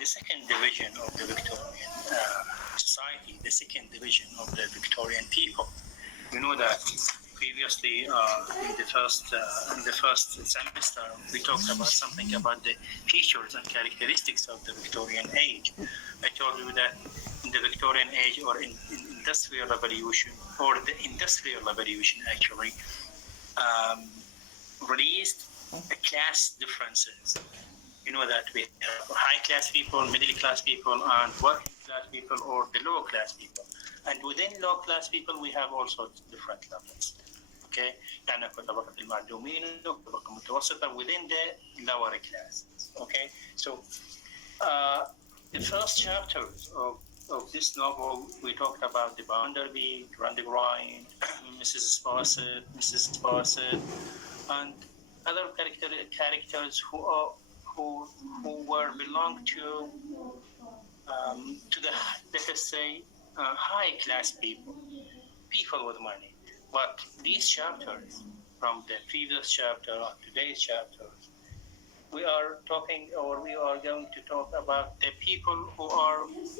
the second division of the Victorian society, the second division of the Victorian people. We know that previously in the first semester we talked about something about the features and characteristics of the Victorian age. I told you that in the Victorian age, or in industrial revolution, or the industrial revolution actually, released class differences. You know that we have high class people, middle class people, and working class people, or the low class people. And within low class people we have also different levels. Okay, يعني طبقة المعدومين وطبقة متوسطة within the lower classes. Okay, so the first chapters of this novel, we talked about the Bounderby, Grandegrind, Mrs. Sparset, and other characters who were belong to the, let us say, high class people with money. But these chapters, from the previous chapter and today's chapters, we are talking, or we are going to talk about the people who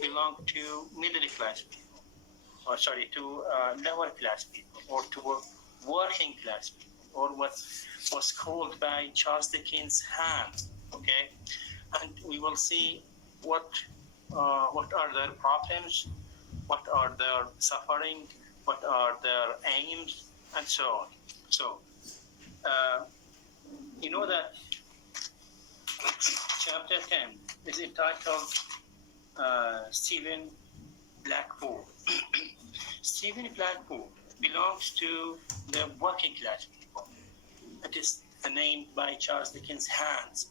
belong to middle class people, or to lower class people, or to working class people, or what was called by Charles Dickens hands. Okay, and we will see what are their problems, what are their suffering, what are their aims, and so on. So, you know that chapter 10 is entitled Stephen Blackpool. Stephen Blackpool belongs to the working class people. It is named by Charles Dickens hands,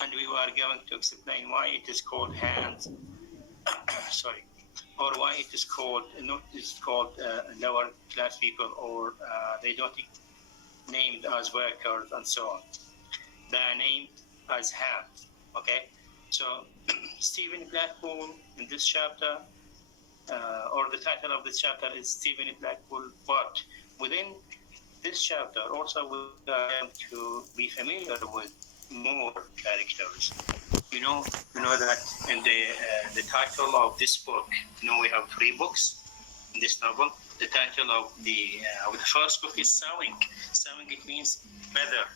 and we are going to explain why it is called hands. Sorry. Or why it is called lower class people, or they don't named as workers and so on. They are named as hands. Okay, so Stephen Blackpool in this chapter, or the title of this chapter is Stephen Blackpool. But within this chapter, also we are going to be familiar with more characters. You know that in the title of this book, we have 3 books in this novel. The title of the first book is Sewing. Sewing, it means better,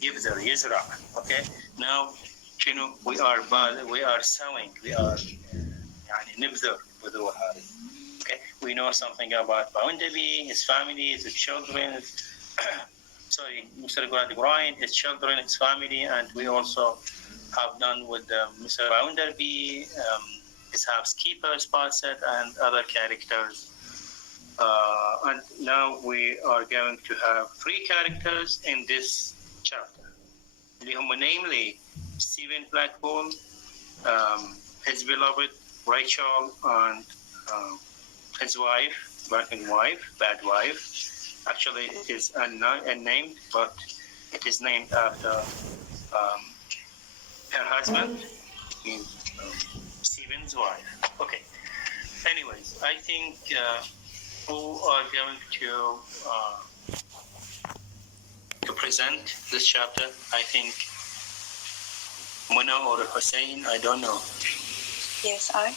Yibzer, Yizra. Okay. Now, we are sewing. We are Nibzer with the Wahari. Okay. We know something about Bounderby, his family, his children. Mr. Grandegrind, his children, his family, and we also have done with Mr. Bounderby, his housekeeper, Sparset, and other characters. And now we are going to have 3 characters in this chapter. Namely, Stephen Blackpool, his beloved Rachel, and his wife, working wife, bad wife. Actually, it is unnamed, but it is named after her husband, Stephen's wife. Okay. Anyways, I think who are going to present this chapter? I think Mona or Hussein. I don't know. Yes, I.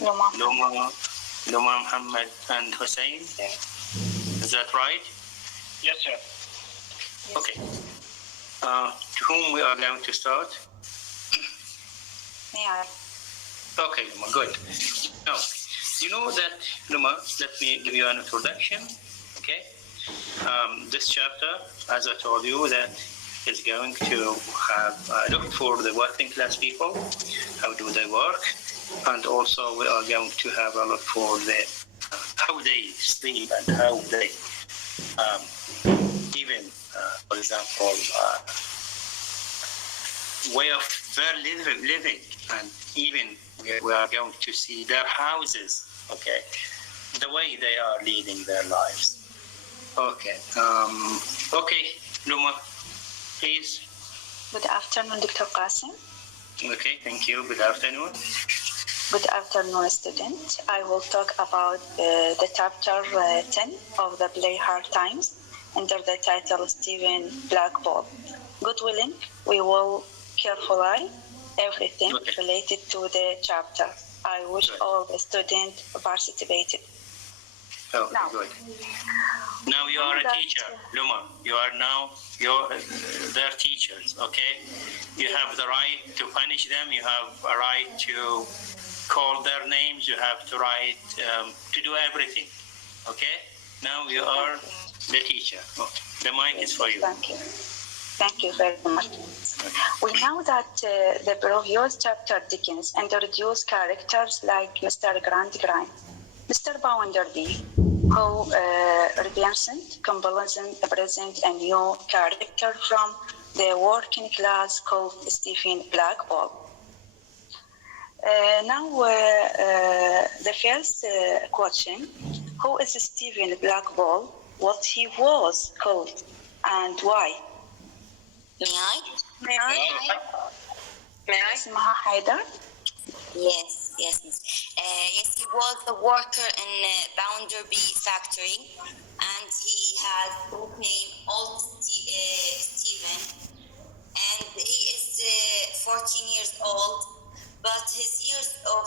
Loma, Loma, Muhammad, and Hussein. Yes. Is that right? Yes, sir. Yes. Okay. To whom we are going to start? May I? Okay, Luma, good. Now, you know that, Luma, let me give you an introduction, okay? This chapter, as I told you, that is going to have look for the working class people, how do they work, and also we are going to have a look for how they sleep and how they even, for example, way of their living, and even we are going to see their houses, okay, the way they are leading their lives. Okay, okay, Luma, please. Good afternoon, Dr. Qasim. Okay, thank you. Good afternoon. Good afternoon, student. I will talk about the chapter 10 of the Play Hard Times under the title Stephen Blackpool. God willing, we will carefully everything related to the chapter. I wish all the students participated. Oh, good. Now you are a teacher, Luma. You are now their teachers, okay? You have the right to punish them. You have a right to call their names. You have the right to do everything, okay? Now you are the teacher. Okay. The mic is for you. Thank you. Thank you very much. We know that the previous chapter Dickens introduced characters like Mr. Grant, Mr. Bounderby, who represent comparison present a new character from the working class called Stephen Blackpool. Now, the first question, who is Stephen Blackpool, what he was called, and why? May I? اسمها حيدر. Yes, he was a worker in Bounderby factory, and he had nickname Old Stephen, and he is 14 years old, but his years of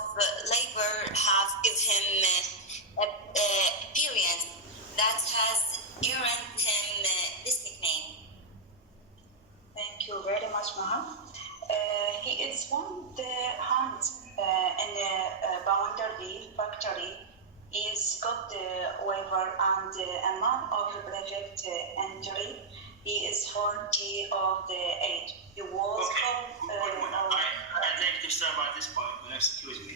labor have given him experience that has earned him this nickname. Thank you very much, Maha. He is one the hand in the Bounderby factory. He is got waiver and a man of project injury. He is 40 of the age. He was I'd like to start at this point. Excuse me.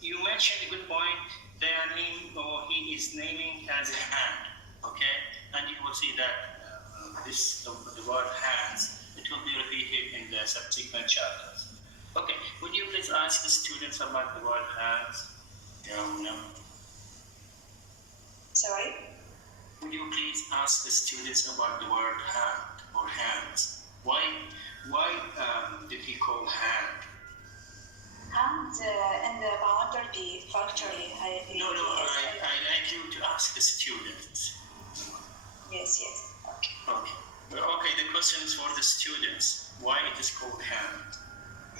You mentioned a good point. They are naming, or he is naming as a hand, okay? And you will see that the word hands, it will be repeated in the subsequent chapters. Okay, would you please ask the students about the word hands? No. Sorry? Would you please ask the students about the word hand or hands? Why did he call hand? Hand in the Bounderby factory. No, I like you to ask the students. Yes. Okay, the question is for the students. Why it is called hand?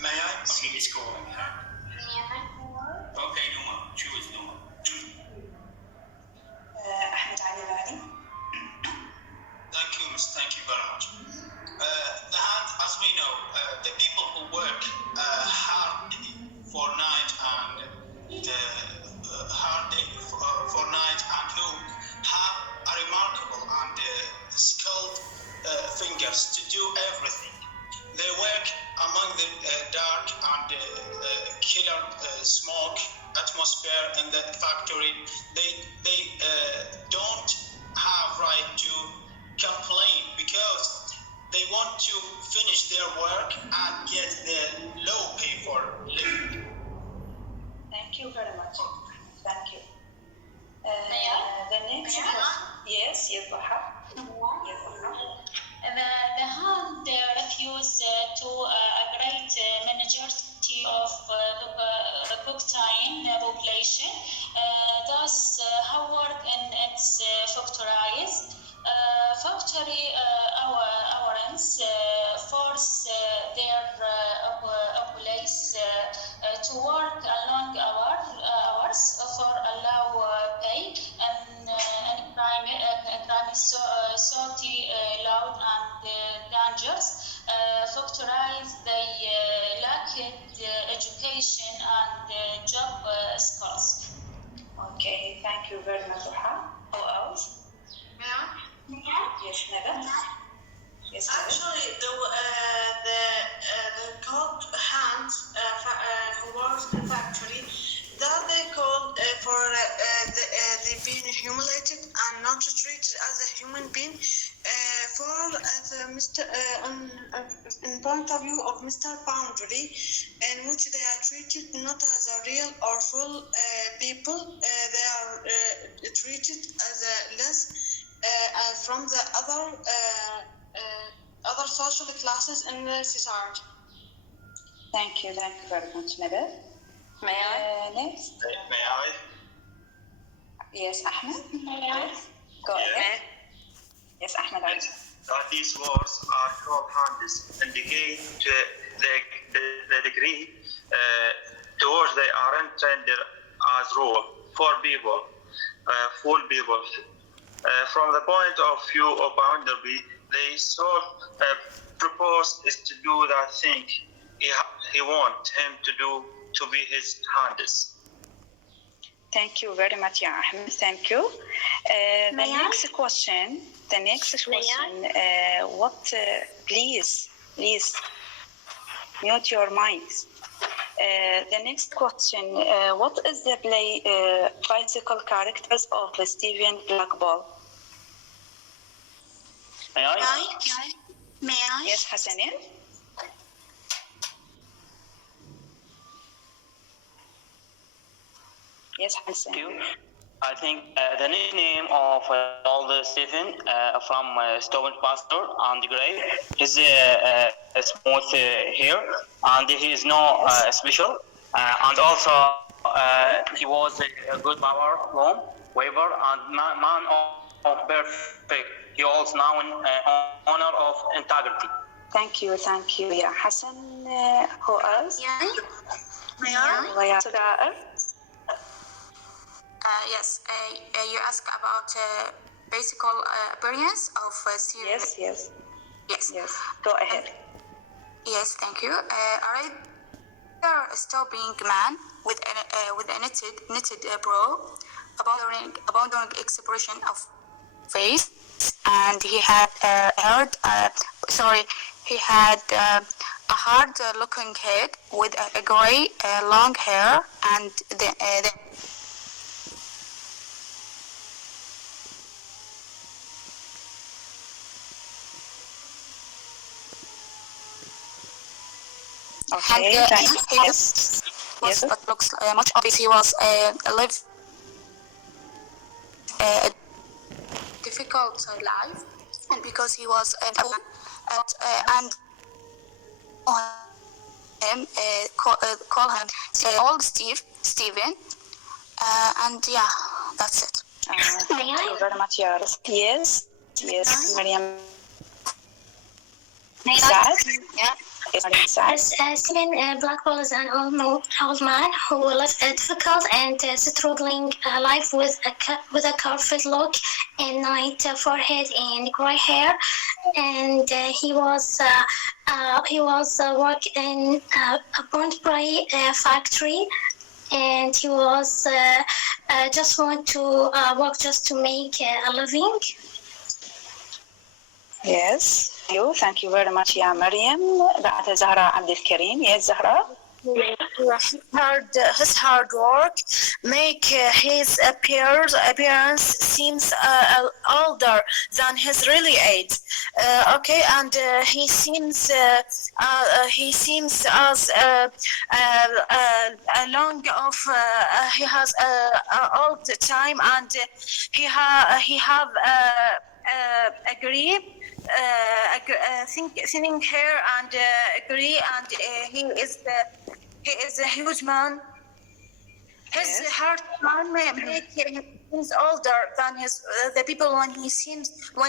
May I? Okay, it's called hand. Okay, Numa. Choose Numa. أحمد علي غالي. Thank you very much. The hand, as we know, the people who work hard for night and hard day for night and who have a remarkable and skilled fingers to do everything. They work among the dark and killer smoke atmosphere in the factory. They don't have right to complain because they want to finish their work and get the low pay for living. Thank you very much. Thank you. The next May I? Yes, Baha. The hand refused to a great majority of the Buktayan population. Thus, Howard and its factory owners force their populace to work long hours for a low pay and crime salty, loud and dangerous. Factories they lacked education and job skills. Okay, thank you very much, Baha. Who else? Yes, Nada. Yes, Actually, the called hands who works in the factory, that they called for they being humiliated and not treated as a human being. In point of view of Mr. Boundary, in which they are treated not as a real or full people, they are treated as a less from the other social classes in the society. Thank you very much, Nada. May I? Next. May I? Yes, Ahmed. May I? Go ahead. Yes, Ahmed. that these words are called handis, indicate the degree to which they are intended as rule for people, full people. From the point of view of Bounderby, they sort propose is to do that thing he want him to do to be his handis. Thank you very much, Ya Ahmed. Thank you. The next question. Please mute your mics. The next question. What is the physical characters of Stephen Blackball? May I? May I? Yes, Hassanin. Yes, Hassan. Thank you. I think the nickname of Old Stephen from Stone Pastor and Gray is smooth hair, and he is no special. And also, he was a good power, long, waver, and man of perfect. He was now in honor of integrity. Thank you, Yeah, Hassan. Who else? May I? Yes, you asked about basic appearance of Stephen. Yes. Go ahead. Yes, thank you. A stopping man with a knitted brow, abounding expression of face, and he had a hard-looking head with a gray long hair, and the Okay. But looks much obvious. He was lived a difficult life, and because he was and him call him old Stephen, and yeah, that's it. Thank you very much, Yaris. Yes, Mariam. Stephen Blackwell is an old man who lived a difficult and struggling life with a curved look and night forehead and gray hair, and he was working in a burnt spray factory, and he was just want to work just to make a living. Yes. Thank you very much, Ya Mariam. بعد زهرة عبد الكريم. Yes, Zahra. His hard work make his appearance seems older than his really age. And he seems as long of he has all the time, and he have agree. Thinning hair and agree, and he is a huge man. His heart man make him older than the people when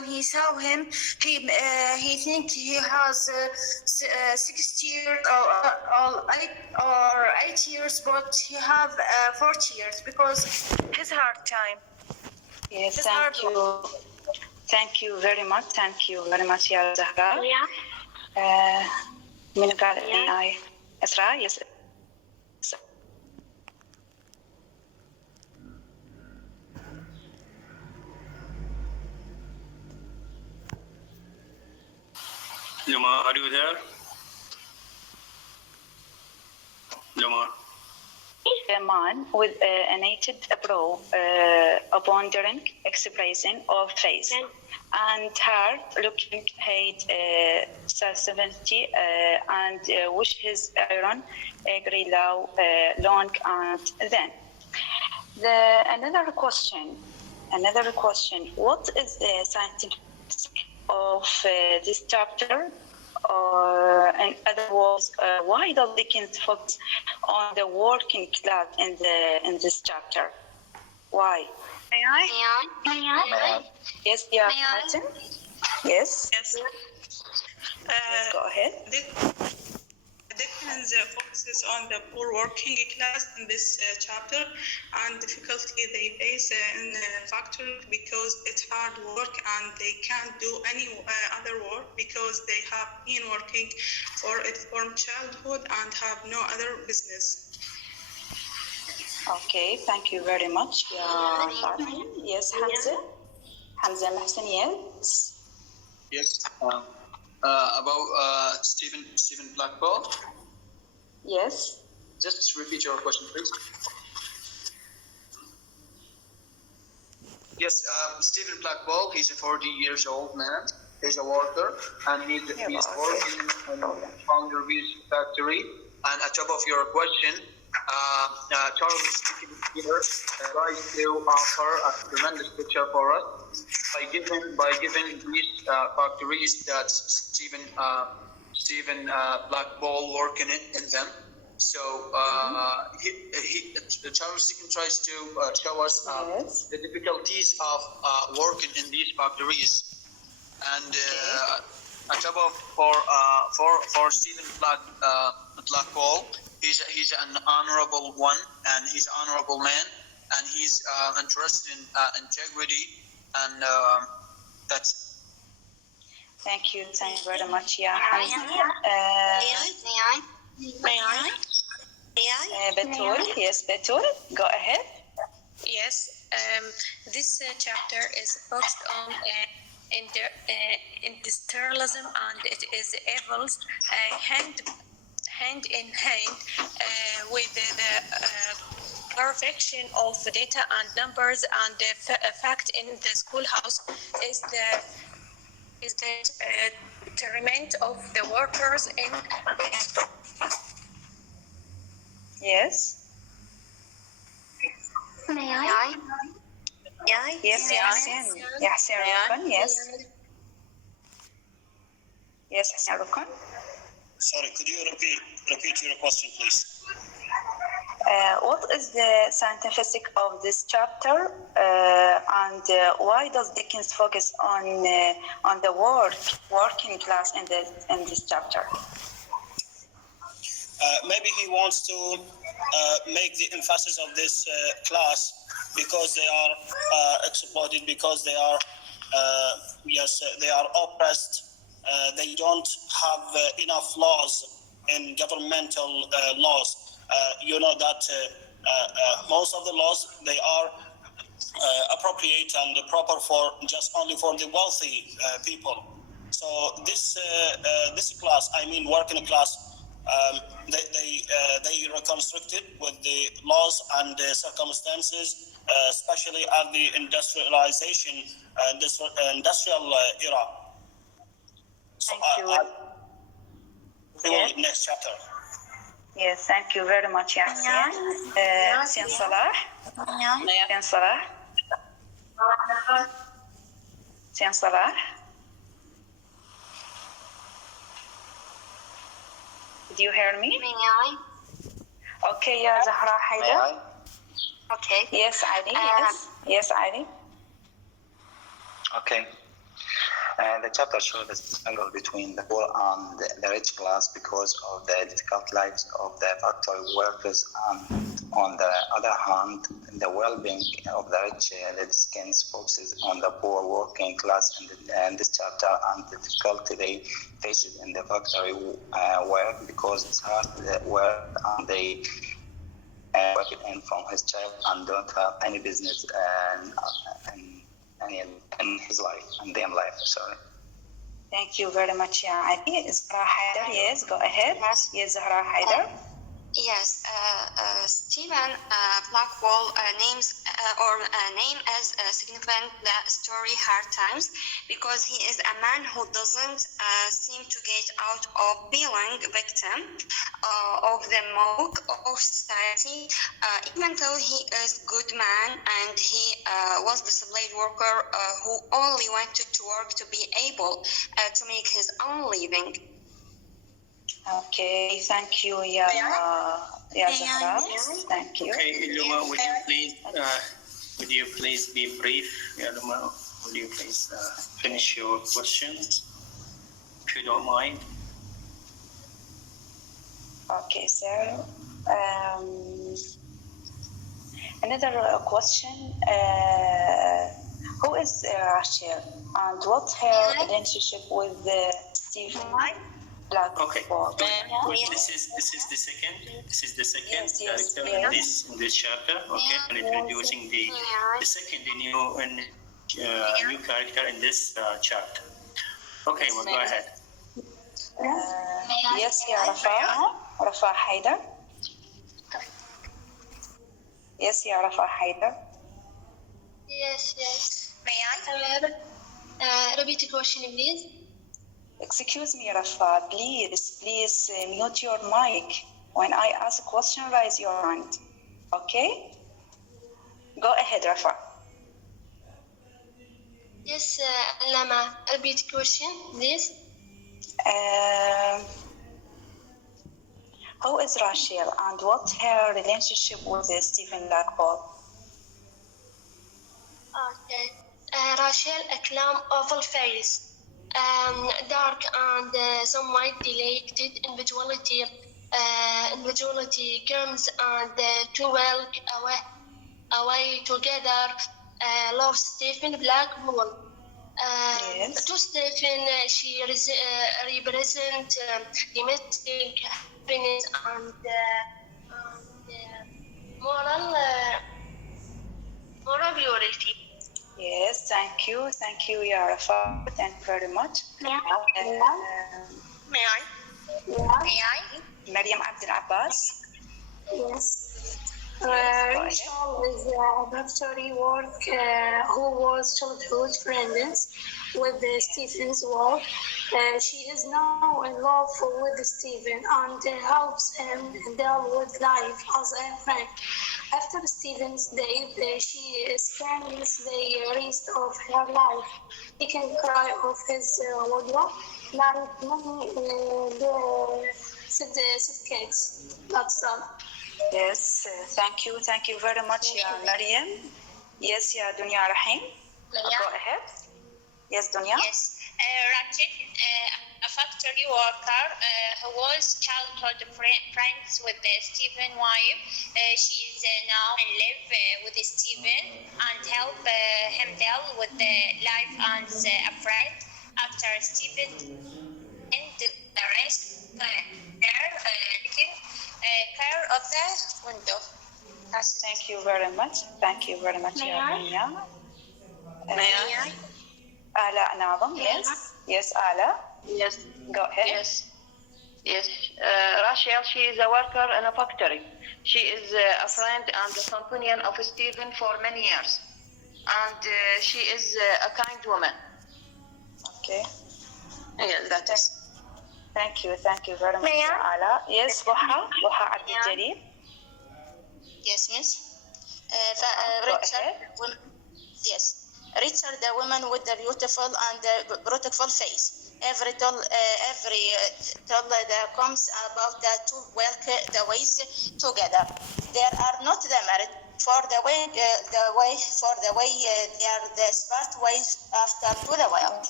he saw him. He think he has 60 years or 8 years, but he have 40 years because his hard time. Yes, Thank you very much. Ya Zahra. من قال إسراء. Yes. Luma, are you there? Luma. A man with a knitted brow, abundant expression of face, and hard-looking head, 70, and which his iron gray long and thin. Another question. What is the scientific of this chapter? In other words, why does Dickens focus on the working class in this chapter? Why? May I? Yes, yeah, Martin. Yes. Yes. Yes, go ahead. Dickens focuses on the poor working class in this chapter and difficulty they face in the factory because it's hard work and they can't do any other work because they have been working from childhood and have no other business. Okay, thank you very much. Yeah, yes, Hamza. Hamza Mahsen, yes. Yes. About Stephen Blackball. Yes. Just repeat your question, please. Yes, Stephen Blackball. He's a 40 years old man. He's a worker, and he's working in Founder Beach factory. And on top of your question, Charles here tries to offer a tremendous picture for us by giving these factories that Stephen Blackball working in them. So Charles Dickens tries to show us the difficulties of working in these factories, and on top of for Stephen Blackball, he's an honorable one, and he's an honorable man, and he's interested in integrity, and that's. Thank you very much. Yeah, Betul, yes, Betul, go ahead. Yes, this chapter is focused on industrialism, and it is evils hand in hand with the perfection of data and numbers, and the fact in the schoolhouse is the treatment of the workers in. Yes. May I? Yes, Yasin. Yasin Rukun, yes. Yes, Yasin Rukun. Sorry, could you repeat your question, please? What is the scientific of this chapter, and why does Dickens focus on the working class in this chapter? Maybe he wants to make the emphasis of this class because they are exploited, because they are they are oppressed. They don't have enough laws in governmental laws. You know that most of the laws, they are appropriate and proper for just only for the wealthy people. So this class, I mean working class, they reconstructed with the laws and the circumstances, especially at the industrialization, industrial era. So Thank you. Next chapter. Yes, thank you very much, Yasin. Yasin Salah. Yasin Salah. Yasin Salah. Do you hear me? May I? Okay, yeah, Zahra Haida. Okay. Yes, Ali. Yes, Ali. Okay. The chapter shows the struggle between the poor and the rich class because of the difficult lives of the factory workers, and on the other hand, the well-being of the rich. Dickens focuses on the poor working class in this chapter and the difficulty they face in the factory work because it's hard work, and they work in from his child and don't have any business in his life and their life. Sorry. Thank you very much, Ali. Zahra Haidar, yes, go ahead. Yes, Zahra Haidar. Yes, Stephen Blackwell name as significant the story Hard Times because he is a man who doesn't seem to get out of being victim of the mock of society, even though he is good man and he was the slave worker who only wanted to work to be able to make his own living. Okay, thank you, Zahra. Thank you. Okay, Luma, would you please be brief? Luma, will you please finish your questions, if you don't mind? Okay, sir. Another question. Who is Rachel, and what's her relationship with Stephen Blackpool? Okay. This is the second. This is the second character in this chapter. Okay, and introducing the second new character in this chapter. Okay, well, go ahead. Yes, yeah, Rafa Haider. Yes, yeah, Rafa Haider. Yes. May I? Repeat the question, please. Excuse me, Rafa, please mute your mic. When I ask a question, raise your hand. Okay? Go ahead, Rafa. Yes, Lama, repeat the question, please. Who is Rachel, and what's her relationship with Stephen Blackpool? Okay. Rachel, a calm oval face, dark and somewhat delicate individuality comes and to walk away together. Love Stephen Blackpool. Yes. To Stephen, she represents domestic happiness and moral purity. Yes, thank you, Rafa. Thank you very much. May I? Maryam Abdel Abbas. Yes. Rachel is a laboratory work who was childhood friends with Stephen's work. She is now in love with Stephen and helps him deal with life as a friend. After Stephen's death, she spends the rest of her life taking care of his wardrobe, like many kids. That's all. Yes, thank you very much, Maryam. Yes, Dunya Rahim. Go ahead. Yes, Dunya. Yes. Rachel, a factory worker who was childhood friends with Stephen's wife. She is now in live with Stephen and help him deal with life as a friend. After Stephen and the rest, taking care of the window. Thank you very much. May I? May I? Ala Nadam, yes. Yes, Ala. Yes. Go ahead. Yes. Rachel, she is a worker in a factory. She is a friend and a companion of Stephen for many years. And she is a kind woman. Okay. Yes, that is. Thank you very much, Ala. Yes, Buha Abdul Jalil. Yes, miss. Go ahead. Yes. Richard, the woman with the beautiful and beautiful face. Every tell that comes about the two work the ways together. They are not the married for the way they are the smart ways after to the world.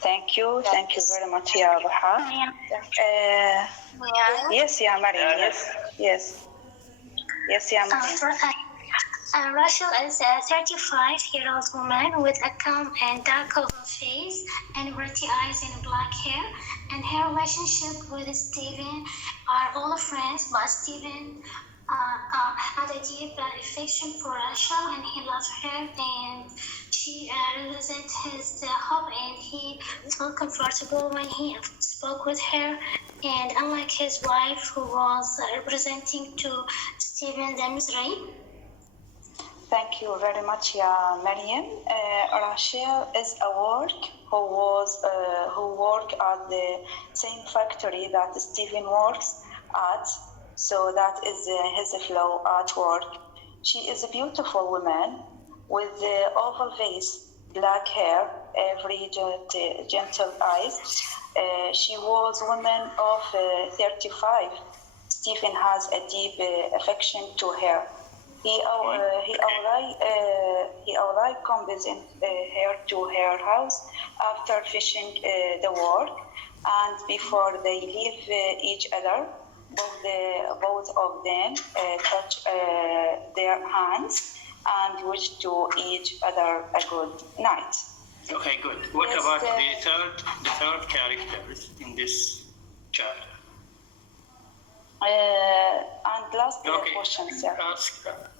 Thank you very much, Buha. Yes, Maryam. Yes, Maryam. Rachel is a 35-year-old woman with a calm and dark oval face and pretty eyes and black hair. And her relationship with Stephen are all friends, but Stephen had a deep affection for Rachel, and he loved her, and she represents his hope, and he felt comfortable when he spoke with her. And unlike his wife, who was representing to Stephen the misery. Thank you very much, Maryam. Rachel is a who work at the same factory that Stephen works at, so that is his flow at work. She is a beautiful woman with the oval face, black hair, very gentle eyes. She was woman of 35. Stephen has a deep affection to her. He arrived convincing her to her house after finishing the work, and before they leave each other, both of them touch their hands and wish to each other a good night. Okay, good. What about the third character in this chapter? And last question, sir.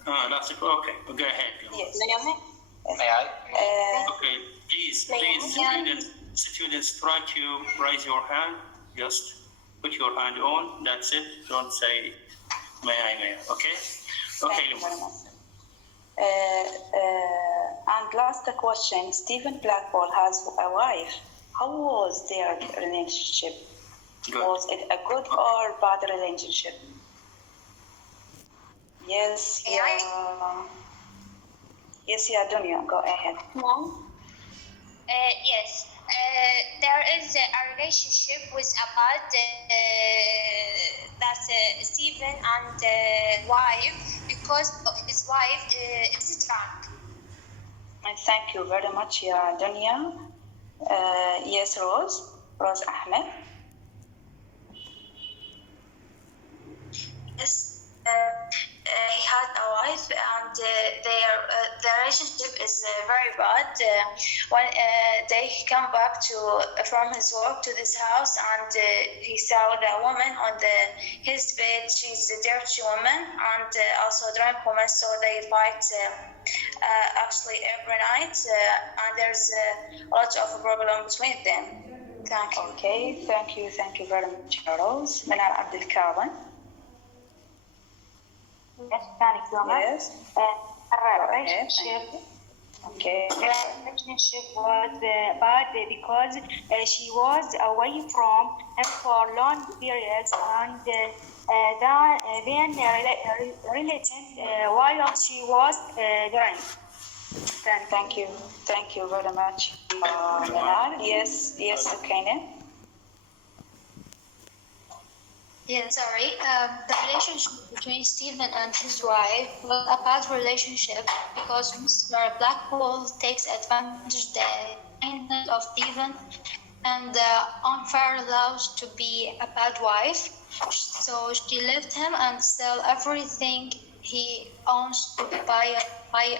Okay, go ahead. Yes. May I? Okay, please, students, try to raise your hand. Just put your hand on. That's it. Don't say may I, okay? Okay, Luma. And last question, Stephen Blackpool has a wife. How was their relationship? Good. Was it a good or bad relationship? Yes, Dunya, go ahead. Yes, there is a relationship with about that Stephen and wife, because his wife is drunk. Thank you very much, Dunya. Yes, Rose Ahmed. Yes, he had a wife, and their relationship is very bad. When they come back from his work to this house, and he saw the woman on his bed. She's a dirty woman and also a drunk woman, so they fight actually every night, and there's a lot of problem between them. Thank you. Okay, thank you very much, Rose. Manar Abdel Kawan. Yes, thank you. Yes. Relationship. Okay. The relationship was bad because she was away from him for long periods, and then related while she was drunk. Thank you very much, Manar. Yes, Sukaina. Yeah, sorry. The relationship between Stephen and his wife was a bad relationship because Mr. Blackpool takes advantage of the kindness of Stephen and unfair allows to be a bad wife. So she left him and sell everything he owns to buy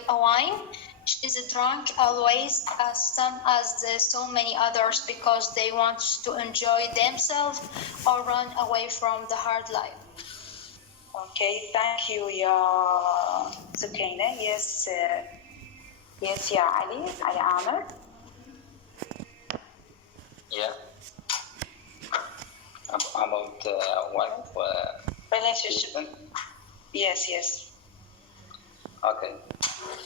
a wine. She's a drunk always, as some as so many others, because they want to enjoy themselves or run away from the hard life. Okay, thank you, Sukaina. Yes, Ali Amr. Yeah. About wife relationship. Yes. Okay.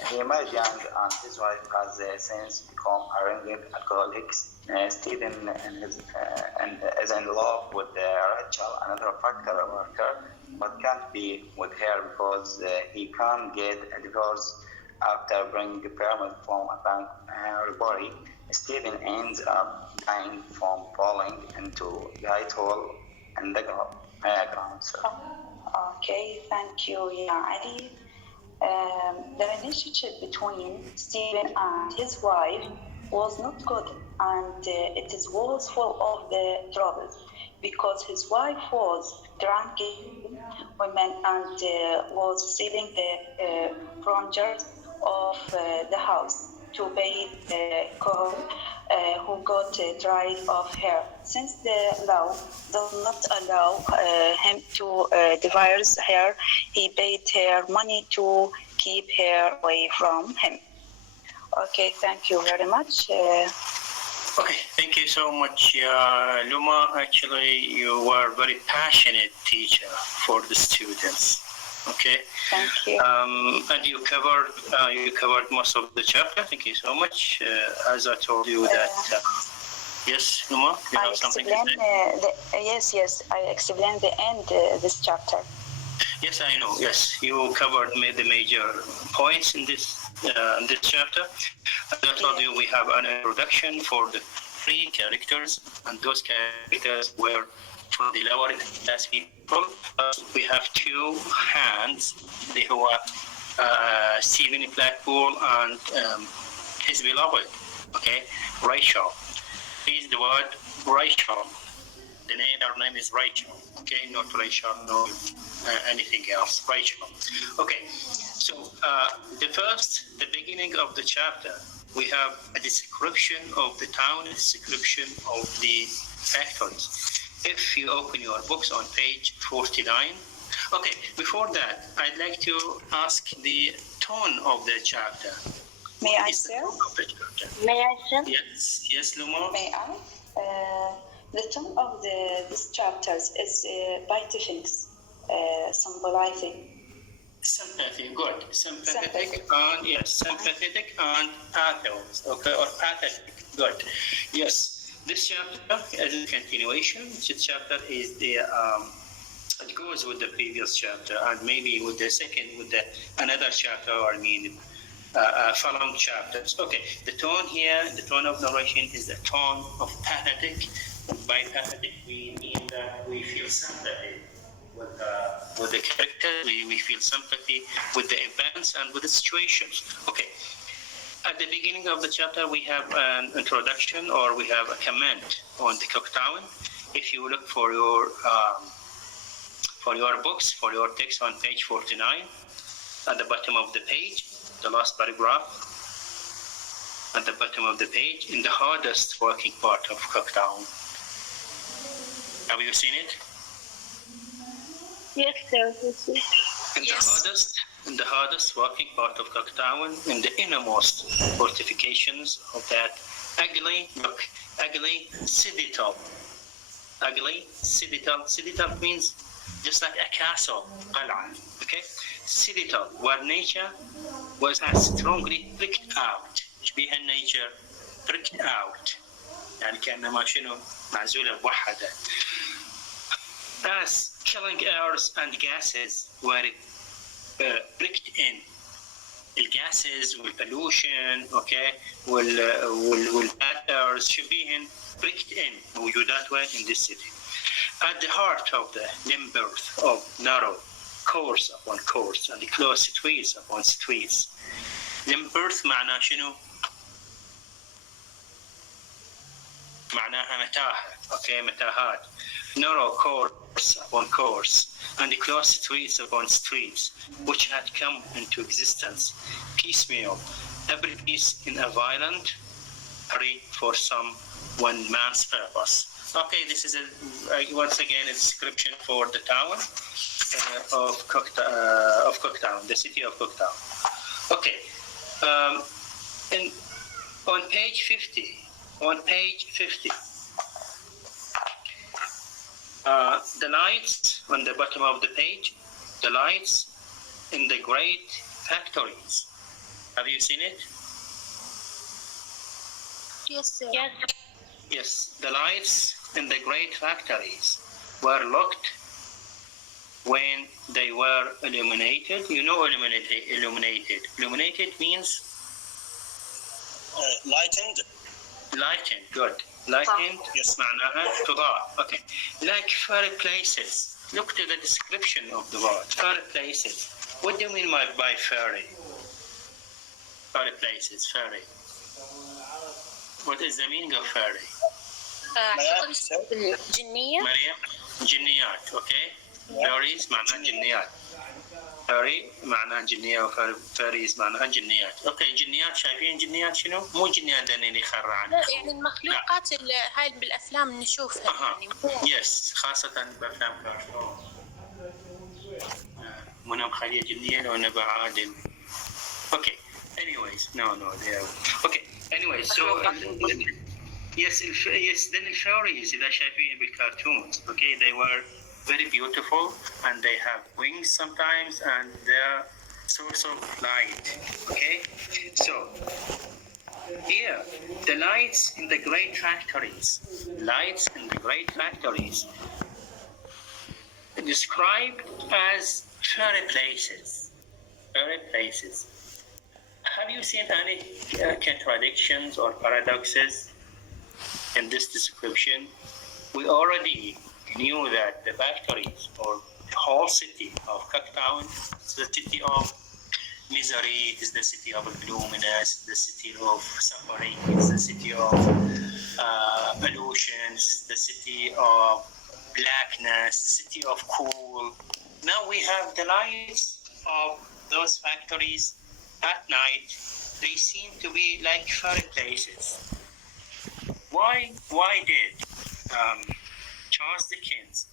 He married young, and his wife has since become arrogant alcoholics. Stephen is in love with Rachel, another factory worker, but can't be with her because he can't get a divorce after bringing a permit from a bank robbery. Stephen ends up dying from falling into the height hole in the ground. Okay, thank you, Ali. The relationship between Stephen and his wife was not good, and it was full of the troubles because his wife was drinking women and was stealing the furniture of the house to pay the court who got tried of her. Since the law does not allow him to divorce her, he paid her money to keep her away from him. Okay, thank you very much. Okay, thank you so much, Luma. Actually, you were very passionate teacher for the students. Okay. Thank you. And you covered most of the chapter. Thank you so much. As I told you that. Yes, Luma, you have something to say? Yes. I explained the end this chapter. Yes, I know. Yes, you covered the major points in this chapter. As I told you, we have an introduction for the 3 characters, and those characters were from the lower class people. We have 2 hands, Stephen Blackpool and his beloved, okay, Rachel. Is the word Rachel. Her name is Rachel, okay, not Rachel, no anything else, Rachel. Okay, so the beginning of the chapter, we have a description of the town, a description of the factories. If you open your books on page 49, okay, before that, I'd like to ask the tone of the chapter. May I, sir? May I, sir? Yes, Lumor? May I? The tone of these chapters is beatifics, symbolizing. Sympathy, good. Sympathetic and yes, sympathetic and pathos, okay, or pathetic, good. Yes, this chapter is a continuation. This chapter is the it goes with the previous chapter and maybe with the second, with the another chapter, or I mean, following chapters. Okay, the tone here, the tone of narration is the tone of pathetic. By pathetic, we mean that we feel sympathy with the characters, we feel sympathy with the events and with the situations. Okay, at the beginning of the chapter, we have an introduction, or we have a comment on the Cooktown. If you look for your books, for your text on page 49, at the bottom of the page, the last paragraph, at the bottom of the page, in the hardest working part of Cooktown. Have you seen it? Yes, sir. In the hardest working part of Cooktown, in the innermost fortifications of that ugly citadel. Ugly citadel. Citadel means just like a castle, okay? Citadel, where nature was as strongly pricked out. شبيه nature pricked out. يعني كأنما شنو معزولة موحدة. As killing airs and gases were pricked in. الgases والpollution, okay, والbad airs شبيهن pricked in موجودات وين in this city. At the heart of the labyrinth of narrow course upon course and close streets upon streets. labyrinth معناه شنو؟ معناها متاهة، okay, متاهات. Narrow course upon course and close streets upon streets, which had come into existence piecemeal, every piece in a violent hurry for some one man's purpose. Okay, this is once again a description for the town of Cooktown, the city of Cooktown. Okay, on page 50. The lights on the bottom of the page, the lights in the great factories. Have you seen it? Yes, sir. Yes, the lights in the great factories were locked when they were illuminated. You know, illuminated. Illuminated means lightened. Lightened, good. Lightened, yes, معناها تضاء. Okay. Like fireplaces. Look to the description of the word. Fireplaces. What do you mean by fairy? Fireplaces, fairy. What is the meaning of fairy? جنية. مريم, جنيات, okay. Fairies معناها جنيات. فاري معناها جنية وفاريز معناها جنيات. اوكي جنيات شايفين جنيات شنو؟ مو جنيات اللي يخرعن. لا يعني المخلوقات اللي هاي بالافلام نشوفها يعني يس خاصة بافلام كرتون. منى مخلية جنية لو انا بعادل. اوكي anyways no they are okay anyways so yes then the fairies إذا شايفين بالكرتونز okay they were very beautiful and they have wings sometimes and they're source of light. Okay, so here the lights in the great factories described as fairy places. Have you seen any contradictions or paradoxes in this description? We already knew that the factories or the whole city of Cooktown, the city of misery, it is the city of gloominess, the city of suffering, it's the city of pollution, the city of blackness, the city of cool. Now we have the lights of those factories at night. They seem to be like fairy places. Why did Charles Dickens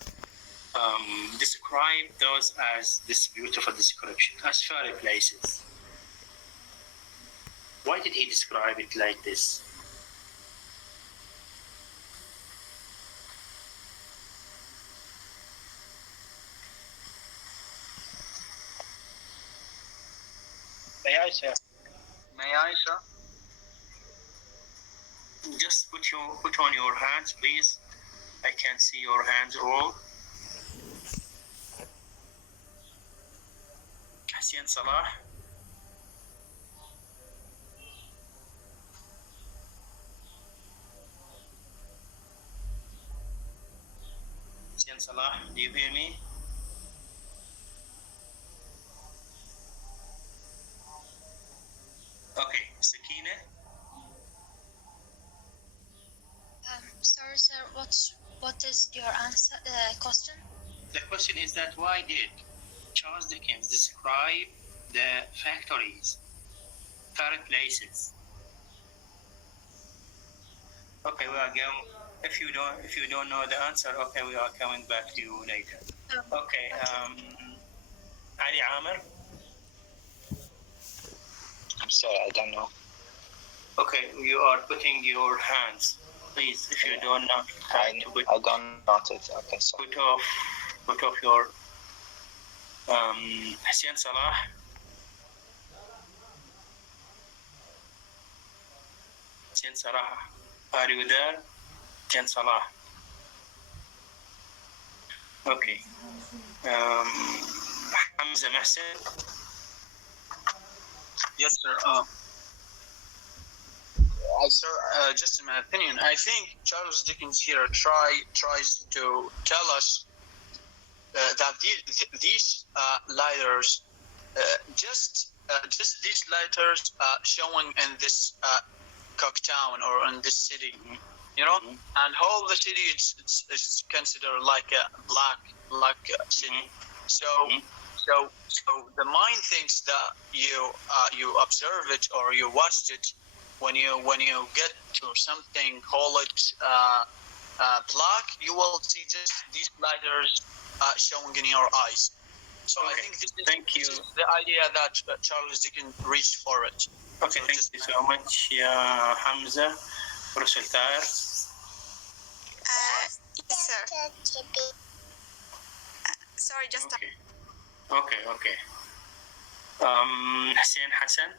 describe those as this beautiful description, as fairy places? Why did he describe it like this? May I, sir? May I, sir? Just put on your hands, please. I can see your hands all. Hassan Salah. Hassan Salah, do you hear me? Okay, Sakina. Sorry, sir. What is your answer? Question? The question is that why did Charles Dickens describe the factories, fairy places? Okay, we are going. If you don't know the answer, okay, we are coming back to you later. Okay, Ali Amr. I'm sorry, I don't know. Okay, you are putting your hands. Please, if you don't know, I don't notice. Okay, so put off your Hassan Salah. Hassan Salah, are you there? Hassan Salah. Okay. Hamza Mahsen. Yes, sir. Sir, just in my opinion, I think Charles Dickens here tries to tell us that these lighters, just these lighters showing in this Cooktown or in this city, you know, and whole the city is considered like a black city. So the mind thinks that you observe it or you watched it. When you get to something, call it black, you will see just these lighters showing in your eyes. So okay. I think this is the idea that Charles Dickens reached for it. Okay, so thank you so much, Hamza. Russell Taher. Yes, sir. Sorry, just Okay. Hussein Hassan.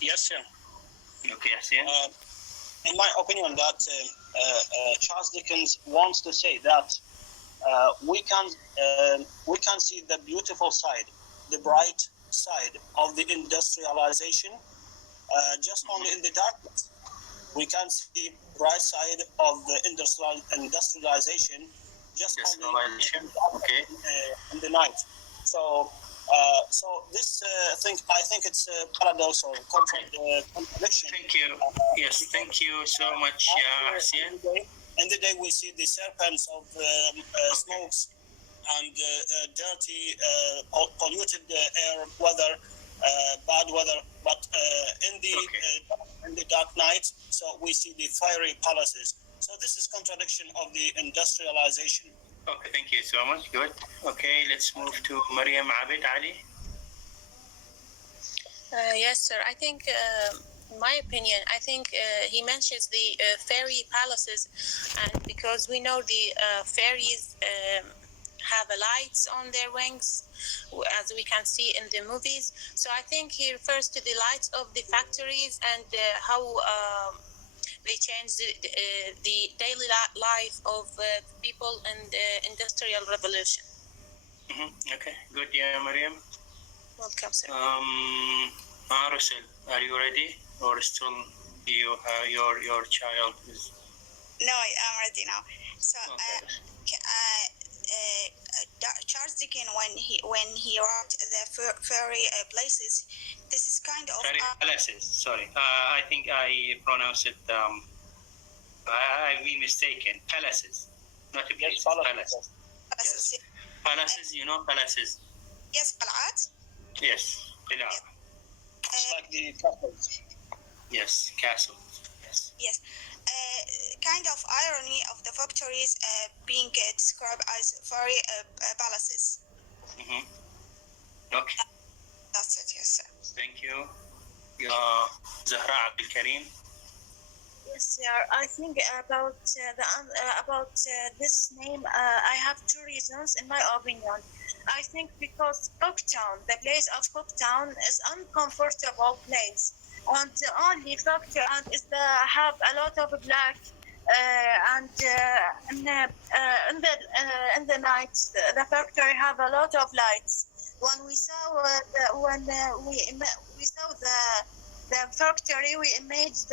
Yes, sir. Okay, Hussein. In my opinion, that Charles Dickens wants to say that we can see the beautiful side, the bright side of the industrialization, just only in the darkness. We can see bright side of the industrialization just only in the night. So this thing, I think it's a paradox or contradiction. Thank you. Yes, thank you so much, Hussein. In the day, we see the serpents of smokes and dirty, polluted air, weather, bad weather. But in the dark night, so we see the fiery palaces. So this is contradiction of the industrialization. Okay, thank you so much. Good. Okay, let's move to Mariam Abid Ali. Yes, sir. I think, in my opinion, I think he mentions the fairy palaces, and because we know the fairies have lights on their wings, as we can see in the movies. So I think he refers to the lights of the factories and how they change the daily life of people in the Industrial Revolution. Okay, good. Yeah, Mariam. Welcome, sir. Russell, are you ready, or still your child is? No, I'm ready now. So, Charles Dickens when he wrote the fairy places. This is kind of fairy palaces. Sorry, I think I pronounced it. I've been mistaken. Palaces, not a place. Palaces. palaces. Yes. Palaces. You know palaces. Yes, قلعات. Yes, قلاع. It's like the castles. Yes, castle. Yes. Yes. Kind of irony of the factories being described as fairy palaces. Mm-hmm. Okay. That's it. Yes, sir. Thank you. Zahra Abdul Karim. Yes, sir. I think about this name, I have two reasons in my opinion. I think because Cooktown, the place of Cooktown, is uncomfortable place, and the only factor and is the have a lot of black, and in the night the factory have a lot of lights. When we saw we saw the factory, we imagine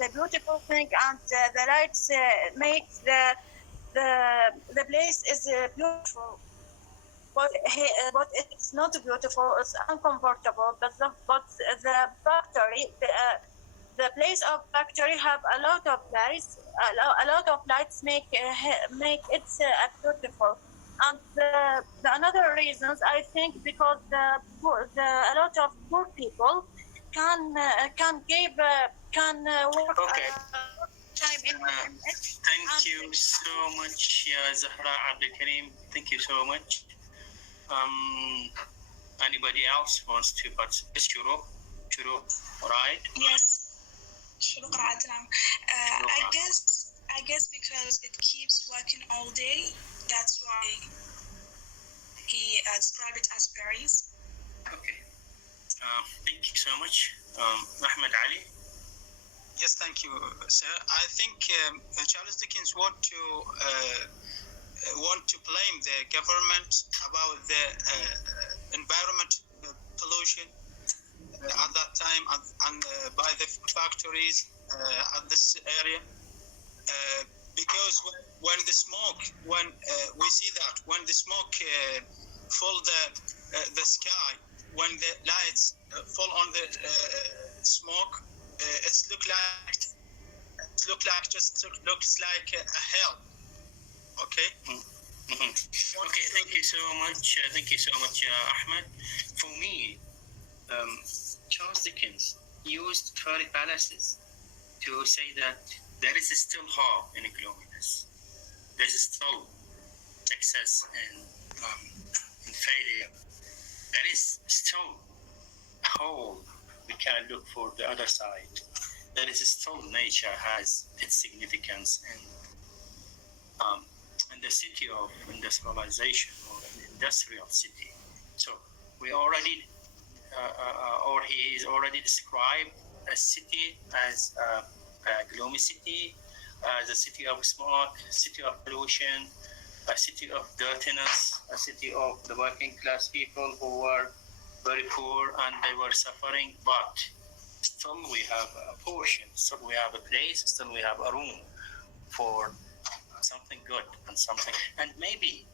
the beautiful thing, and the lights make the place is beautiful. But it's not beautiful. It's uncomfortable. But the factory, the place of factory have a lot of lights. A lot of lights make it beautiful. And the another reasons, I think, because a lot of poor people can work okay. Time in thank you so much, Zahra Abdul Karim. Thank you so much. Anybody else wants to participate? Shuru, right? Yes. I guess because it keeps working all day, that's why he described it as berries. Okay. Thank you so much. Ahmed Ali. Yes, thank you, sir. I think Charles Dickens want to blame the government about the environment pollution at that time and by the factories at this area, because when the smoke, when we see that when the smoke fill the sky, when the lights fall on the smoke, it looks like a hell. Okay. Mm-hmm. Okay. Thank you so much. Ahmed. For me, Charles Dickens used fairy palaces to say that there is still hope in gloominess. There is still success in failure. There is still hope. We can look for the other side. There is still nature has its significance in the city of industrialization or an industrial city. So we already, or he is already described a city as a gloomy city, as a city of smoke, city of pollution, a city of dirtiness, a city of the working class people who were very poor and they were suffering, but still we have a portion, still we have a place, still we have a room for something good and something. And maybe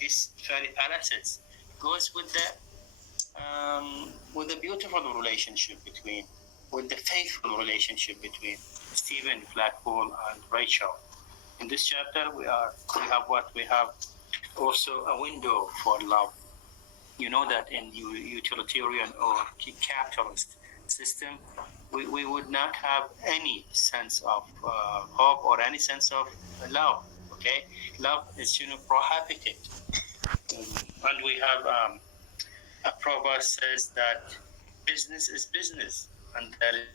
this fairy palaces goes with the beautiful relationship with the faithful relationship between Stephen, Blackpool, and Rachel. In this chapter, we have also a window for love. You know that in utilitarian or capitalist system, we would not have any sense of hope or any sense of love. Okay, love is prohibited, and we have a proverb says that business is business, and there is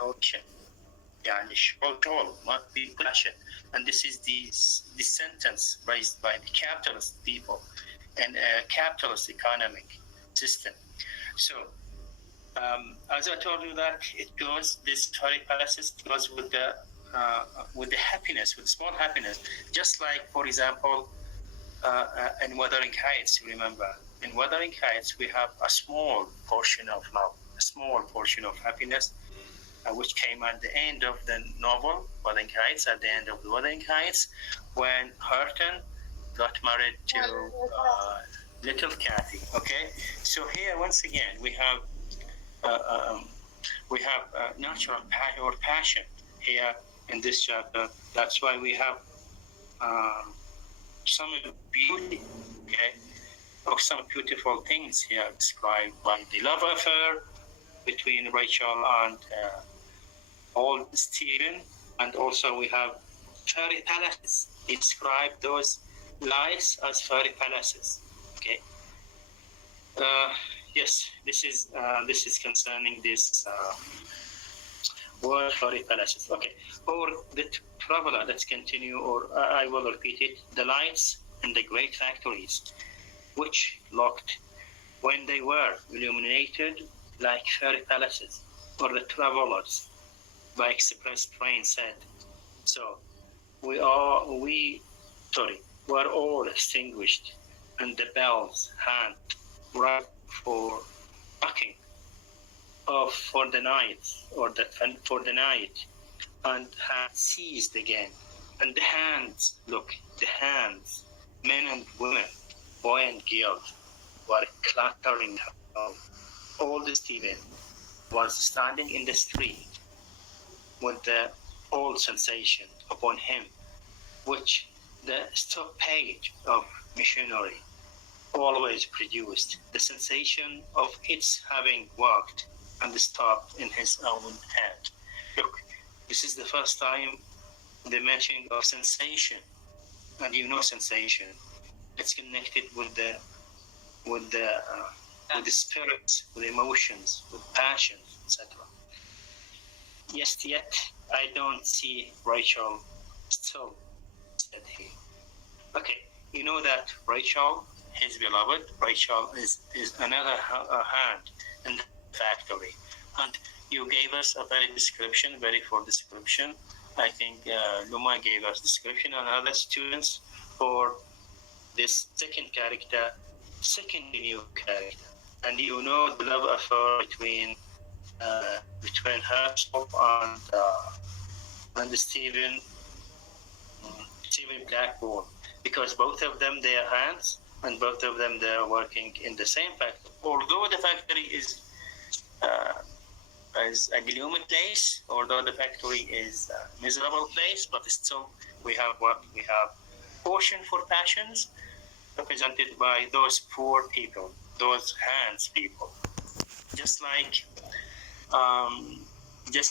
auction. يعني شغل must be passion, and this is the sentence raised by the capitalist people and a capitalist economic system. So as I told you that it goes, this fairy palaces goes with the happiness, with small happiness, just like, for example, in Wuthering Heights. Remember, in Wuthering Heights we have a small portion of love, a small portion of happiness, which came at the end of the novel Wuthering Heights. At the end of the Wuthering Heights, when Horton got married to little Kathy. Okay, so here once again we have natural passion or passion here in this chapter. That's why we have some beauty, okay, or some beautiful things here described by the love affair between Rachel and old Stephen, and also we have fairy palaces. He described those lives as fairy palaces. Okay. Yes, this is concerning this word fairy palaces. Okay. Or the traveler. Let's continue, or I will repeat it. The lights in the great factories, which looked when they were illuminated like fairy palaces, or the travelers by express train said. So we are all extinguished, and the bells hand rang for knocking off for the night, for the night, and had ceased again. And the hands, men and women, boy and girl, were clattering home. Old Stephen was standing in the street with the old sensation upon him, which the stoppage of machinery always produced, the sensation of its having worked and stopped in his own head. Look, this is the first time the mentioning of sensation, and sensation. It's connected with the spirits, with emotions, with passions, etc. Yes, yet I don't see Rachel still, said he. Okay, you know that Rachel, his beloved, Rachel is another hand in the factory. And you gave us a very full description. I think Luma gave us description and other students for this second new character. And you know the love affair between herself and Stephen Blackboard, because both of them they are hands and both of them they are working in the same factory. Although the factory is a gloomy place, although the factory is a miserable place, but still we have portion for passions represented by those poor people, those hands people. Just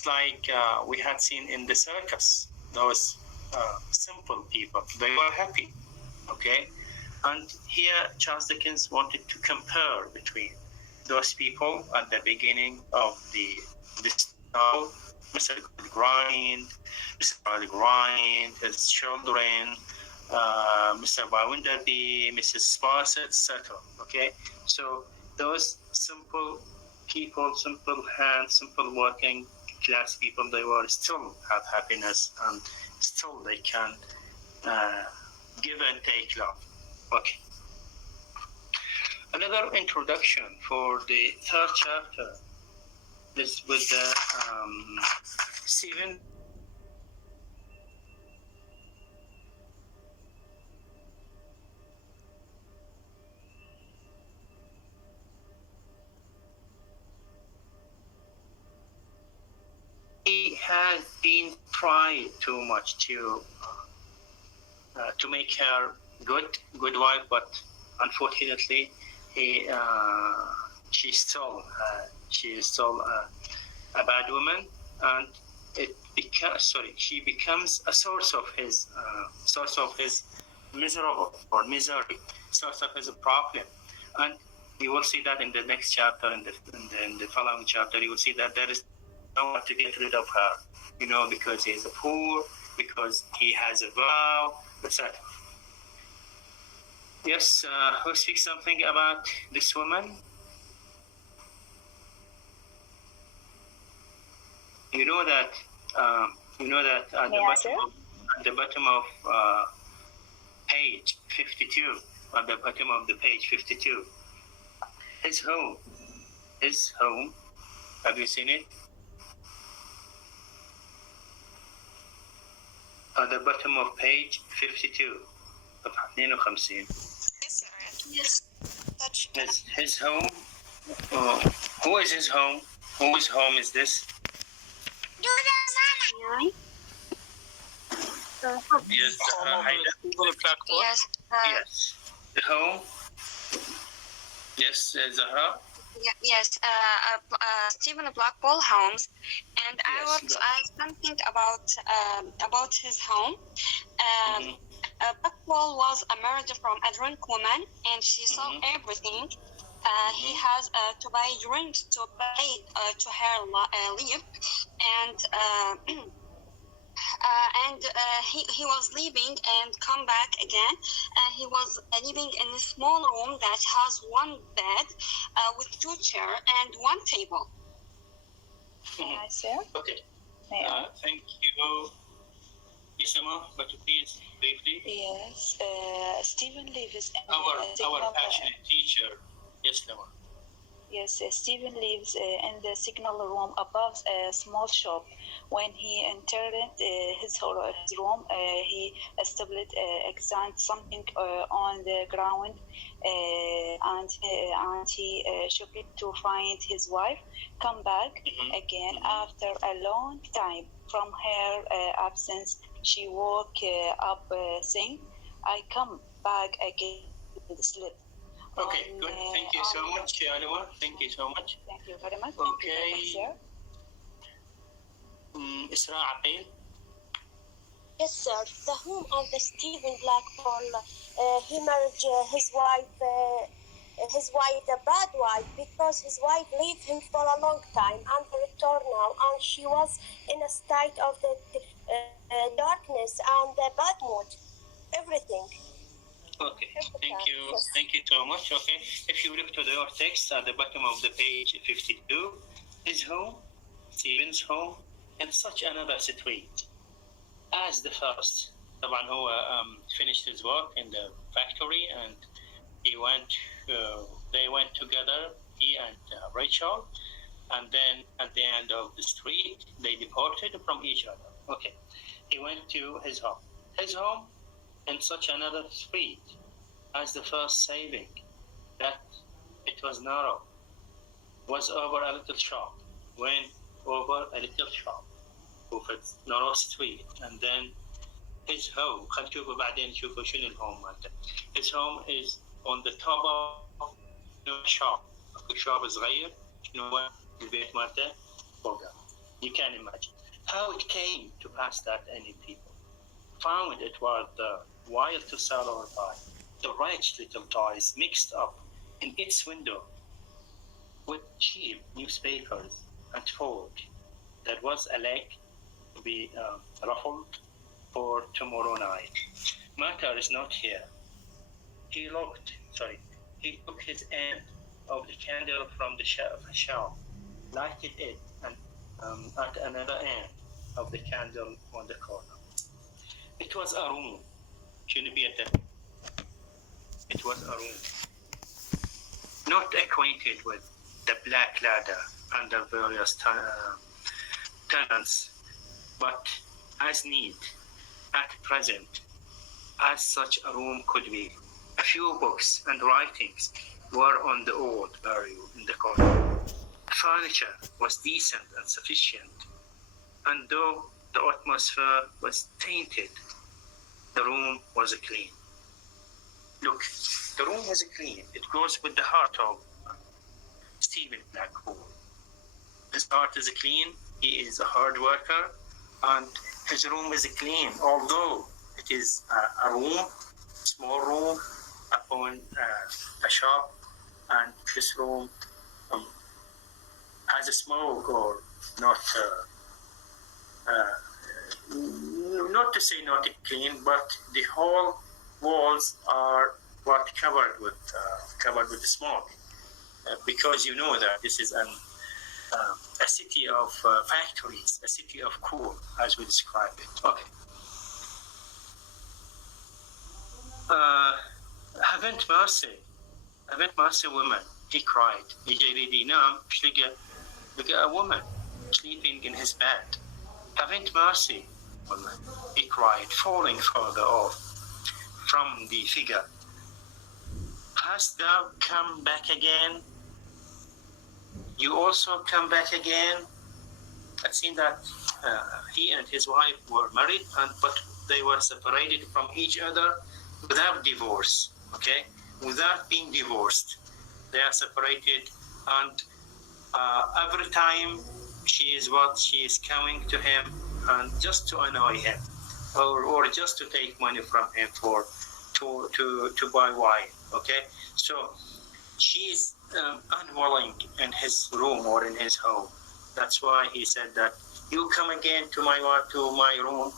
like we had seen in the circus, those simple people, they were happy, okay? And here Charles Dickens wanted to compare between those people at the beginning of this novel, Mr. Gradgrind, his children, Mr. Bounderby, Mrs. Sparset, etc. Okay, so those simple people, simple hands, simple working class people, they will still have happiness and still they can give and take love. Okay. Another introduction for the third chapter is with the Stephen. He has been trying too much to make her good wife, but unfortunately, she's still a bad woman, and she becomes a source of his misery, source of his problem, and you will see that in the next chapter, in the following chapter, you will see that there is no one to get rid of her, because he is poor, because he has a vow, etc. Yes, who speaks something about this woman? You know that at the bottom of page 52, at the bottom of the page 52, his home. Have you seen it? At the bottom of page 52, صفحة 52. Yes. His home. Who is his home? Whose home is this? Yes, Yes. yes. The home. Yes, Zahra. Yes. Stephen Blackwell Holmes, and I want to ask something about his home. Blackwell was a married from a drunk woman, and she saw everything. He has to buy drinks to pay to her leave, and he was leaving and come back again. He was living in a small room that has one bed with 2 chairs and 1 table. I say? Okay. Thank you. Isama, but please briefly. Yes. Stephen lives in Our passionate teacher. Yes, Lama. Yes, Stephen lives in the signal room above a small shop. When he entered his room, he established examined something on the ground, and he shocked to find his wife come back again after a long time from her absence. She woke up saying, "I come back again and sleep." Okay, good. Thank you so much, Anwar. Thank you so much. Thank you very much. Okay. Isra Aqil. Yes, sir. The home of the Stephen Blackwell. He married his wife the bad wife, because his wife left him for a long time and returned now, and she was in a state of the darkness and the bad mood, everything. Okay, thank you so much. Okay, if you look to your text at the bottom of the page 52, his home, Stephen's home, in such another street as the first. طبعا هو finished his work in the factory, and they went together, he and Rachel, and then at the end of the street they departed from each other. Okay, he went to his home. His home in such another street as the first, saving that it was narrow, was over a little shop, went over a little shop, over a narrow street, and then his home. خلينا نشوفه بعدين نشوفه شنو الهوم مالته. His home is on the top of a shop. A shop صغير. شنو هو البيت مالته؟ فوقه. You can imagine how it came to pass that any people found it was the wild to sell or buy. The rich little toys mixed up in its window with cheap newspapers and food. There was a leg to be ruffled for tomorrow night. Matter is not here. He took his end of the candle from the shelf, lighted it, and at another end of the candle on the corner. It was a room. It was a room. Not acquainted with the black ladder and the various tenants, but as neat at present as such a room could be. A few books and writings were on the old bureau in the corner. Furniture was decent and sufficient, and though the atmosphere was tainted, the room was clean. Look, the room was clean. It goes with the heart of Stephen Blackwell. His heart is clean. He is a hard worker, and his room is clean, although it is a room, small room, upon a shop, and this room has a smoke, or not to say not clean, but the whole walls are what covered with smoke, because you know that this is a city of factories, a city of coal, as we describe it. Okay. Haven't mercy, woman, he cried. A woman sleeping in his bed. Haven't mercy, woman, he cried, falling further off from on the figure. Hast thou come back again? You also come back again? It seemed that he and his wife were married, but they were separated from each other without divorce, okay? Without being divorced. They are separated, and every time she is coming to him and just to annoy him, or just to take money from him to buy wine, okay? So she is unwilling in his room or in his home. That's why he said that you come again to my room.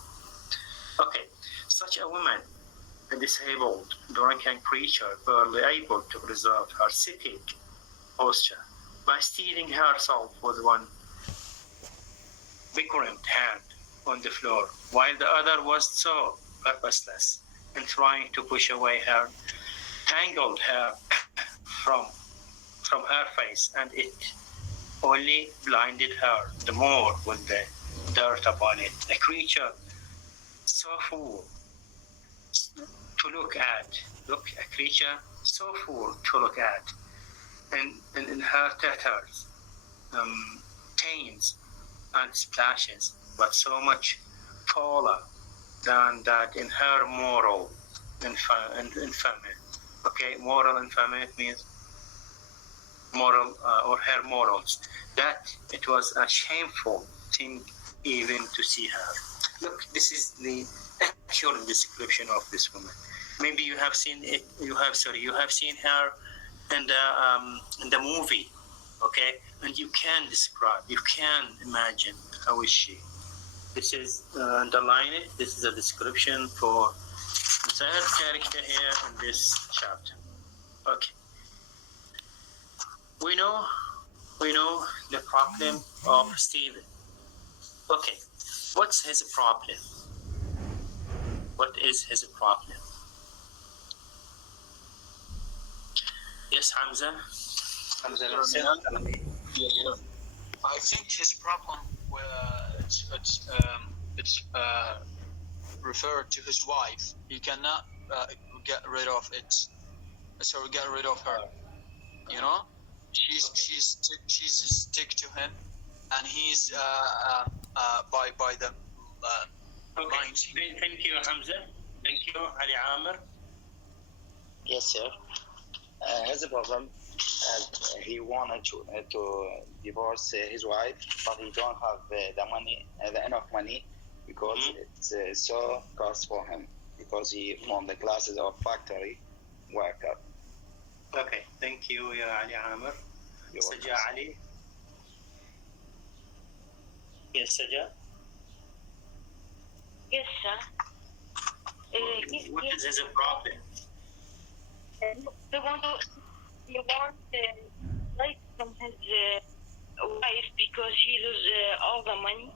Okay, such a woman, a disabled, drunken creature, barely able to preserve her sitting posture by stealing herself with one vigorant hand on the floor, while the other was so purposeless in trying to push away her tangled hair from her face, and it only blinded her the more with the dirt upon it. A creature so full to look at. Look, a creature so full to look at. And in her tatters, stains and splashes, but so much taller than that in her moral infamy. Okay, moral infamy means moral or her morals. That it was a shameful thing even to see her. Look, this is the accurate description of this woman. Maybe you have seen it. You have seen her in the movie, okay? And you can describe, you can imagine how is she. This is underline it. This is a description for the third character here in this chapter. Okay. We know the problem of Stephen. Okay, what's his problem? What is his problem? Yes, Hamza. Yes. I think his problem it's referred to his wife. He cannot get rid of it. So get rid of her. You know, she's stick to him, and he's by the. Okay. Thank you, Hamza. Thank you, Ali Amr. Yes, sir. His problem, he wanted to divorce his wife, but he don't have the money, enough money, because it's so cost for him, because he from the classes of factory worker. Okay, thank you, ya Ali Amr. Saja Ali. Yes, Saja. Yes, sir. What is his problem? He wants life from his wife because he loses all the money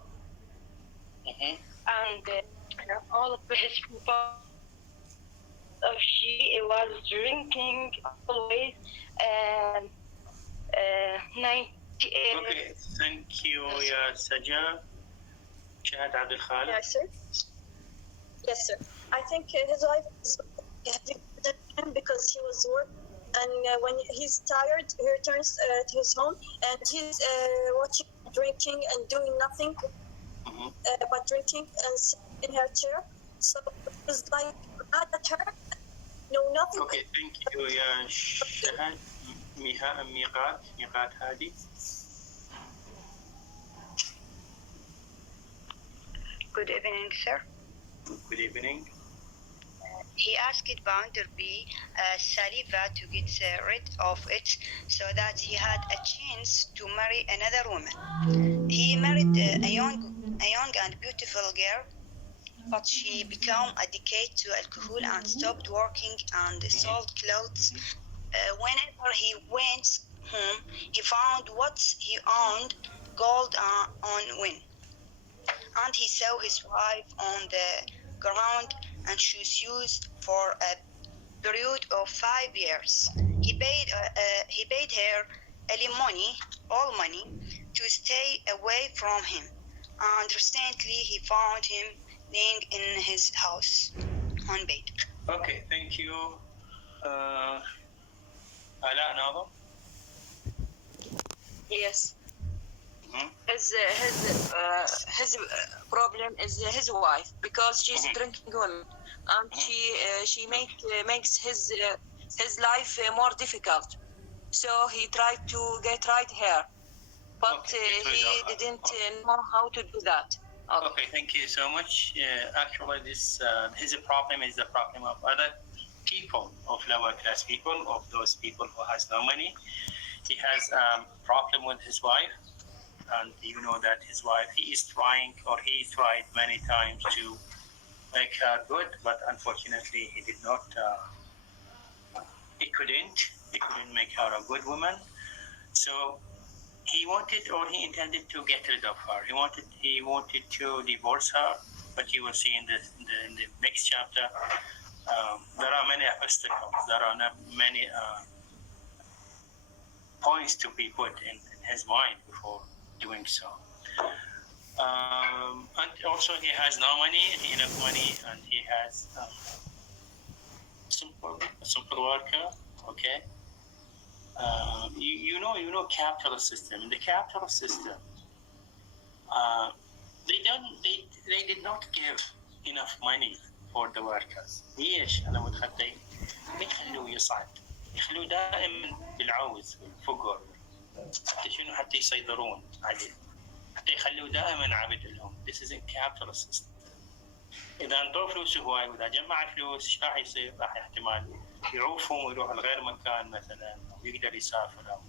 and all of his people. She was drinking always. 98. Okay, thank you, ya Saja. Shahad Abdul Khalid. Yes, sir. Yes, sir. I think his wife is him because he was working, and when he's tired, he returns to his home, and he's watching, drinking, and doing nothing but drinking and sitting in her chair. So it's like mad at her. No, nothing. Okay, thank you, ya Shahad. Miqat Hadi. Good evening, sir. Good evening. He asked Bounderby saliva to get rid of it so that he had a chance to marry another woman. He married a young and beautiful girl, but she became addicted to alcohol and stopped working and sold clothes. Whenever he went home, he found what he owned, gold on win. And he saw his wife on the ground, and she was used for a period of 5 years. He paid her all money, to stay away from him. And recently he found him laying in his house on bed. Okay, thank you. Ala Nava? Yes. Mhm. His problem is his wife because she's a drinking woman, and she makes his life more difficult. So he tried to get right here, but he didn't know how to do that. Okay, thank you so much. Actually, this his problem is the problem of other people, of lower class people, of those people who has no money. He has a problem with his wife, and you know that his wife, he tried many times to make her good, but unfortunately he did not. He couldn't make her a good woman. So he wanted, or he intended to get rid of her. He wanted to divorce her, but you will see in the next chapter. There are many obstacles. There are many points to be put in his mind before doing so. And also he has no money, enough money, and he has simple worker. Okay. You know capitalist system. In the capitalist system, they did not give enough money for the workers. ليش؟ أنا متخيل ما يخلوه يصعد، يخلوه دائما بالعوز والفقر، حتى شنو حتى يسيطرون عليه، حتى يخلوه دائما عبد لهم. This is a capitalist system. إذا انطوه فلوس هواي وإذا جمع فلوس إيش راح يصير؟ راح احتمال يعوفهم ويروح لغير مكان مثلا، أو يقدر يسافر أو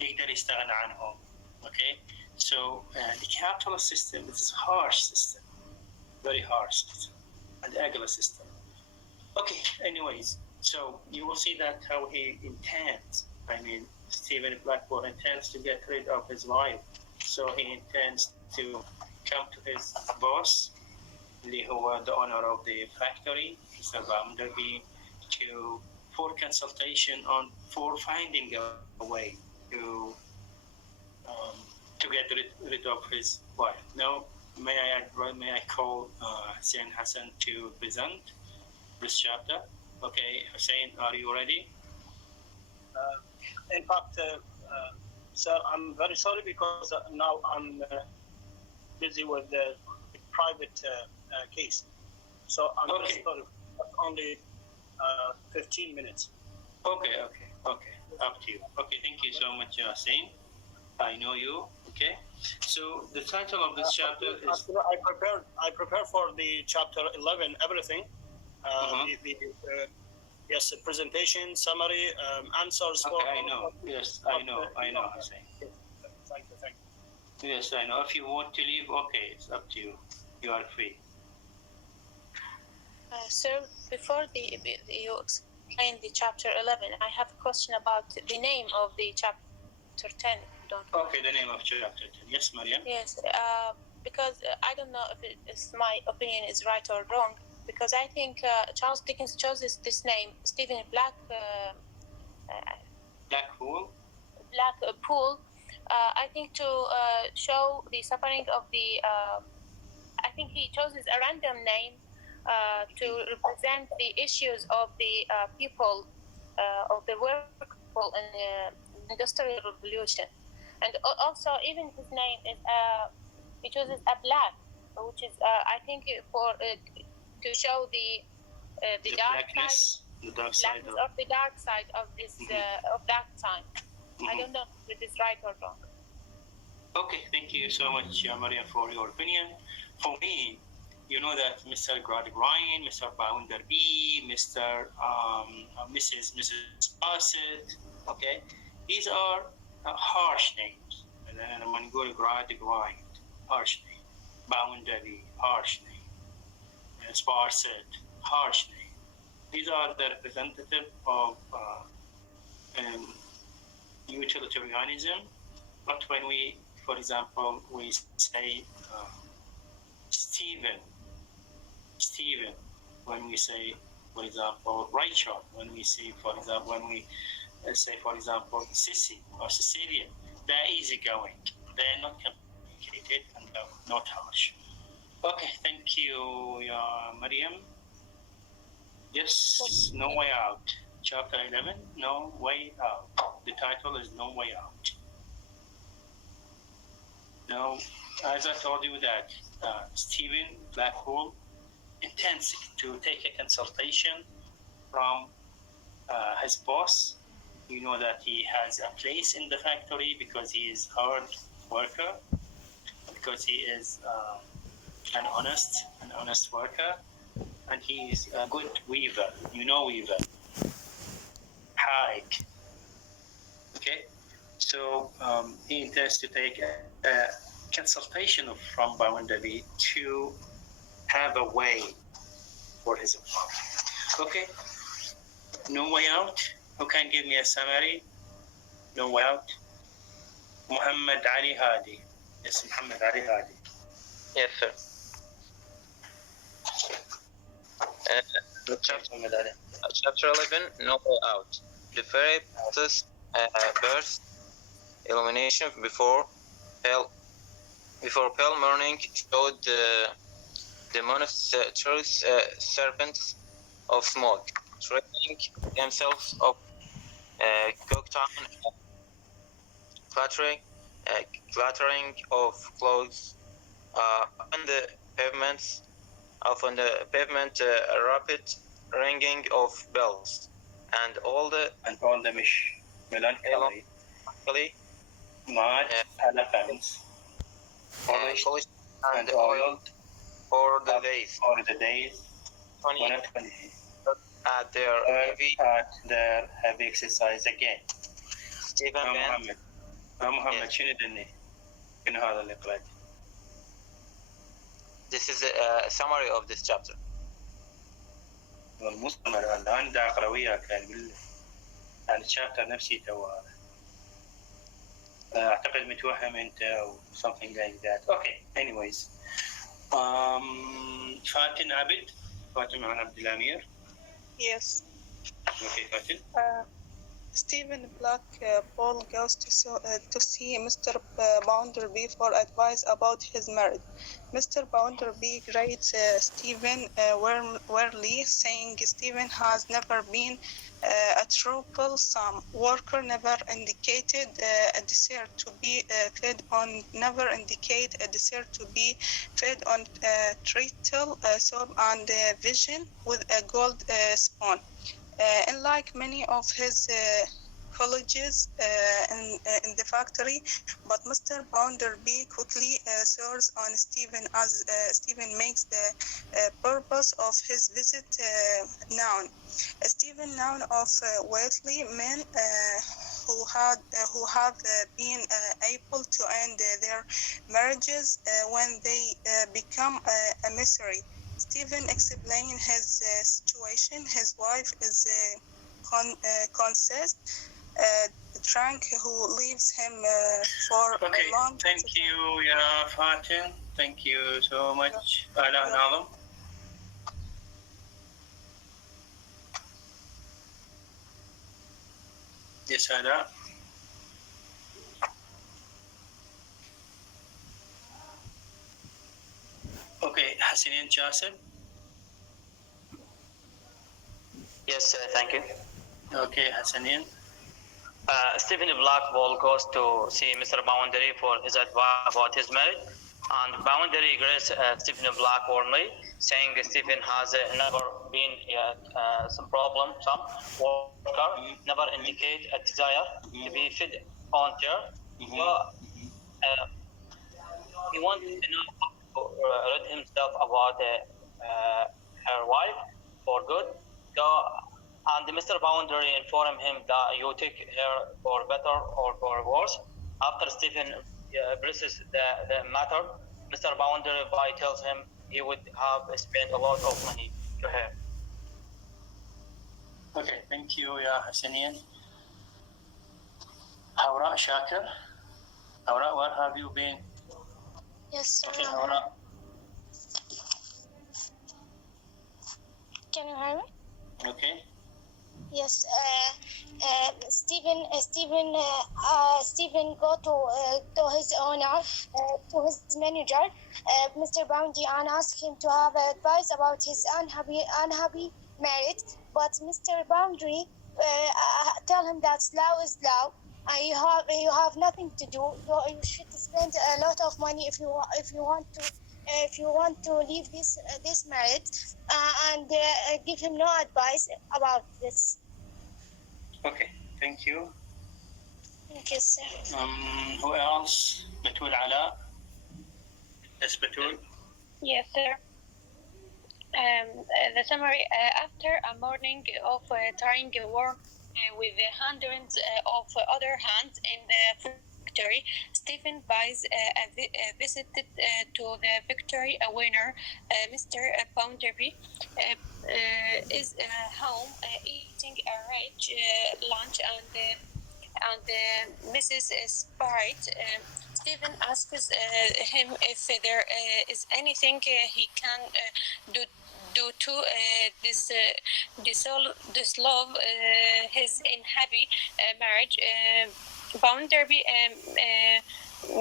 يقدر يستغنى عنهم. Okay, so the capitalist system is a harsh system, very harsh system, and ugly system. Okay, anyways, so you will see that how he intends. Stephen Blackburn intends to get rid of his wife, so he intends to come to his boss, who was the owner of the factory, Mr. Baumderby, for consultation for finding a way to get rid of his wife. Now, may I call Hussein Hassan to present this chapter? Okay, Hussein, are you ready? In fact, sir, I'm very sorry because now I'm busy with the private case. So I'm very sorry. Only 15 minutes. Okay. Up to you. Okay, thank you so much, Hussein. I know you. Okay. So the title of this chapter is. I prepared for the chapter 11 everything. Yes, presentation, summary, answers. Okay, I know. Yes, I know, Hussein. Thank you. Yes, I know. If you want to leave, okay, it's up to you. You are free. Sir, before you explain the chapter 11, I have a question about the name of the chapter 10. Okay, the name of chapter 10. Yes, Mariam? Yes, because I don't know if my opinion is right or wrong, because I think Charles Dickens chose this name, Stephen Blackpool, I think to show the suffering of the, I think he chose a random name to represent the issues of the people, of the work people in the Industrial Revolution. And also, even his name is, he chooses a black, which is, I think, for to show the dark side, of the dark side of this of that time. I don't know if it is right or wrong. Okay, thank you so much, Maria, for your opinion. For me, you know that Mr. Gradgrind, Mr. Bounderby, Mrs. Bassett, okay, these are harsh names. And then Mangul Gradgrind, harsh name. Bounderby, harsh name. Sparset, harsh name. These are the representative of utilitarianism. But when we, for example, we say Stephen, when we say, for example, Rachel, when we say, for example, Sissy or Cecilia, they're easygoing. They're not complicated and not harsh. Okay, thank you, Mariam. Yes, No Way Out. Chapter 11, No Way Out. The title is No Way Out. Now, as I told you that Stephen Blackwell intends to take a consultation from his boss. You know that he has a place in the factory because he is hard worker, because he is an honest worker, and he is a good weaver. You know weaver. Hike. Okay, so he intends to take a consultation from Boundary to have a way for his employee. Okay, No Way Out. Who can give me a summary? No Way Out. Muhammad Ali Hadi. Yes, Muhammad Ali Hadi. Yes, sir. Chapter 11, No Way Out. The very birth illumination before pale morning showed the monstrous serpents of smoke, trailing themselves up Cooktown, clattering of clothes on the pavements, on the pavement, rapid ringing of bells, and all the melancholy, mud, elephants, polished and oiled for the days, 20 at their heavy exercise again. Stephen Band. محمد شنو دني؟ شنو هذا اللي قرأته؟ This is a summary of this chapter. والمستمر الآن دا أقرأ وياك يعني الشابتر نفسي تو أعتقد متوهم أنت أو something like that. Okay, anyways. فاتن عبد فاتن عن عبد الأمير. Yes. Okay, فاتن. Stephen Blackwell goes to see Mr. Bounderby for advice about his marriage. Mr. Bounderby greets Stephen warmly, saying Stephen has never been a troublesome worker, never indicated a desire to be fed on, treacle, soap, and vision with a gold spoon. Unlike many of his colleagues in the factory, but Mr. Bounderby quickly soars on Stephen as Stephen makes the purpose of his visit known. Stephen known of wealthy men who have been able to end their marriages when they become a misery. Stephen explained his situation. His wife is Constance Trank, who leaves him for a long time. Thank you, Ya Fatin. Thank you so much. Ala Nalam. Yes, Ala. Okay, Hassanin Jassim. Yes, thank you. Okay, Hassanin. Stephen Blackwell goes to see Mr. Boundary for his advice about his marriage, and Boundary greets Stephen Black warmly, saying Stephen has never been some worker, never indicate a desire to be fed on her. So he wanted to know how to rid himself about her wife for good. So, and Mr. Boundary informed him that you take her for better or for worse. After Stephen presses the matter, Mr. Boundary tells him he would have spent a lot of money to her. Okay, thank you, Ya Hassanian. Hawra Shakir. Hawra, where have you been? Yes, sir. Okay, Hawra. Can you hear me? Okay. Yes, Stephen go to his owner, to his manager, Mr. Boundy, and ask him to have advice about his unhappy married, but Mr. Boundary tell him that law is law. You have nothing to do. You should spend a lot of money if you want to leave this marriage, and give him no advice about this. Okay, thank you. Thank you, sir. Who else? Batul Ala. Yes, Batul. Yes, sir. The summary: after a morning of trying work with the hundreds of other hands in the factory, Stephen buys a visit to the factory winner, Mr. Bounderby, is home eating a rich lunch and Mrs. Sprite. Stephen asks him if there is anything he can do to dissolve his unhappy marriage. Bounderby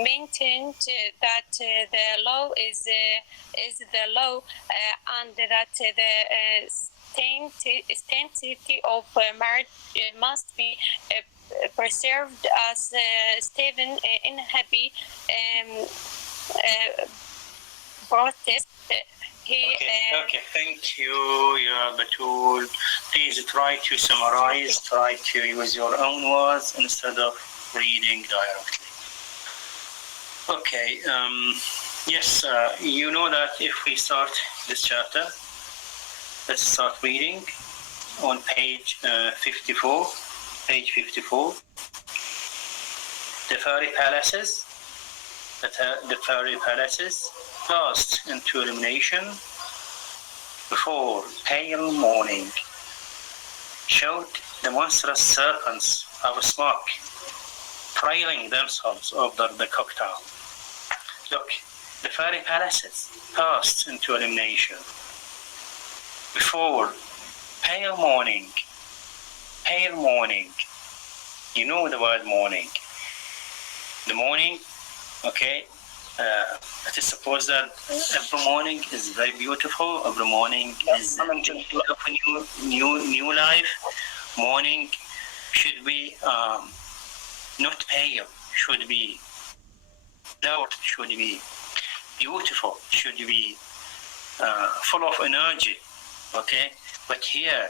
maintained that the law is the law, and that the sanctity of marriage must be preserved as Stephen unhappy protest. Okay, thank you, Batul. Please try to summarize, try to use your own words instead of reading directly. Okay, yes, you know that if we start this chapter, let's start reading on page 54. Page 54. The fairy palaces passed into illumination before pale morning showed the monstrous serpents of smoke trailing themselves over the cocktail. Look, the fairy palaces passed into illumination before pale morning. Pale morning. You know the word morning. The morning, okay, it is supposed that every morning is very beautiful. Every morning is a new life. Morning should be not pale, should be loud, should be beautiful, should be full of energy, okay? But here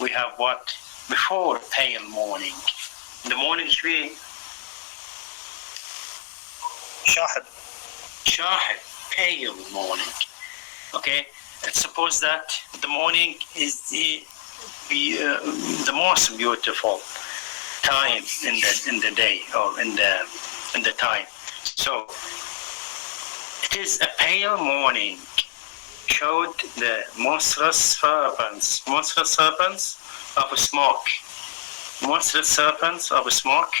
we have what? Before pale morning. The morning should be shahid, pale morning. Okay, it's supposed that the morning is the most beautiful time in the day or in the time. So it is a pale morning. Showed the monstrous serpents of smoke. Monstrous serpents of smoke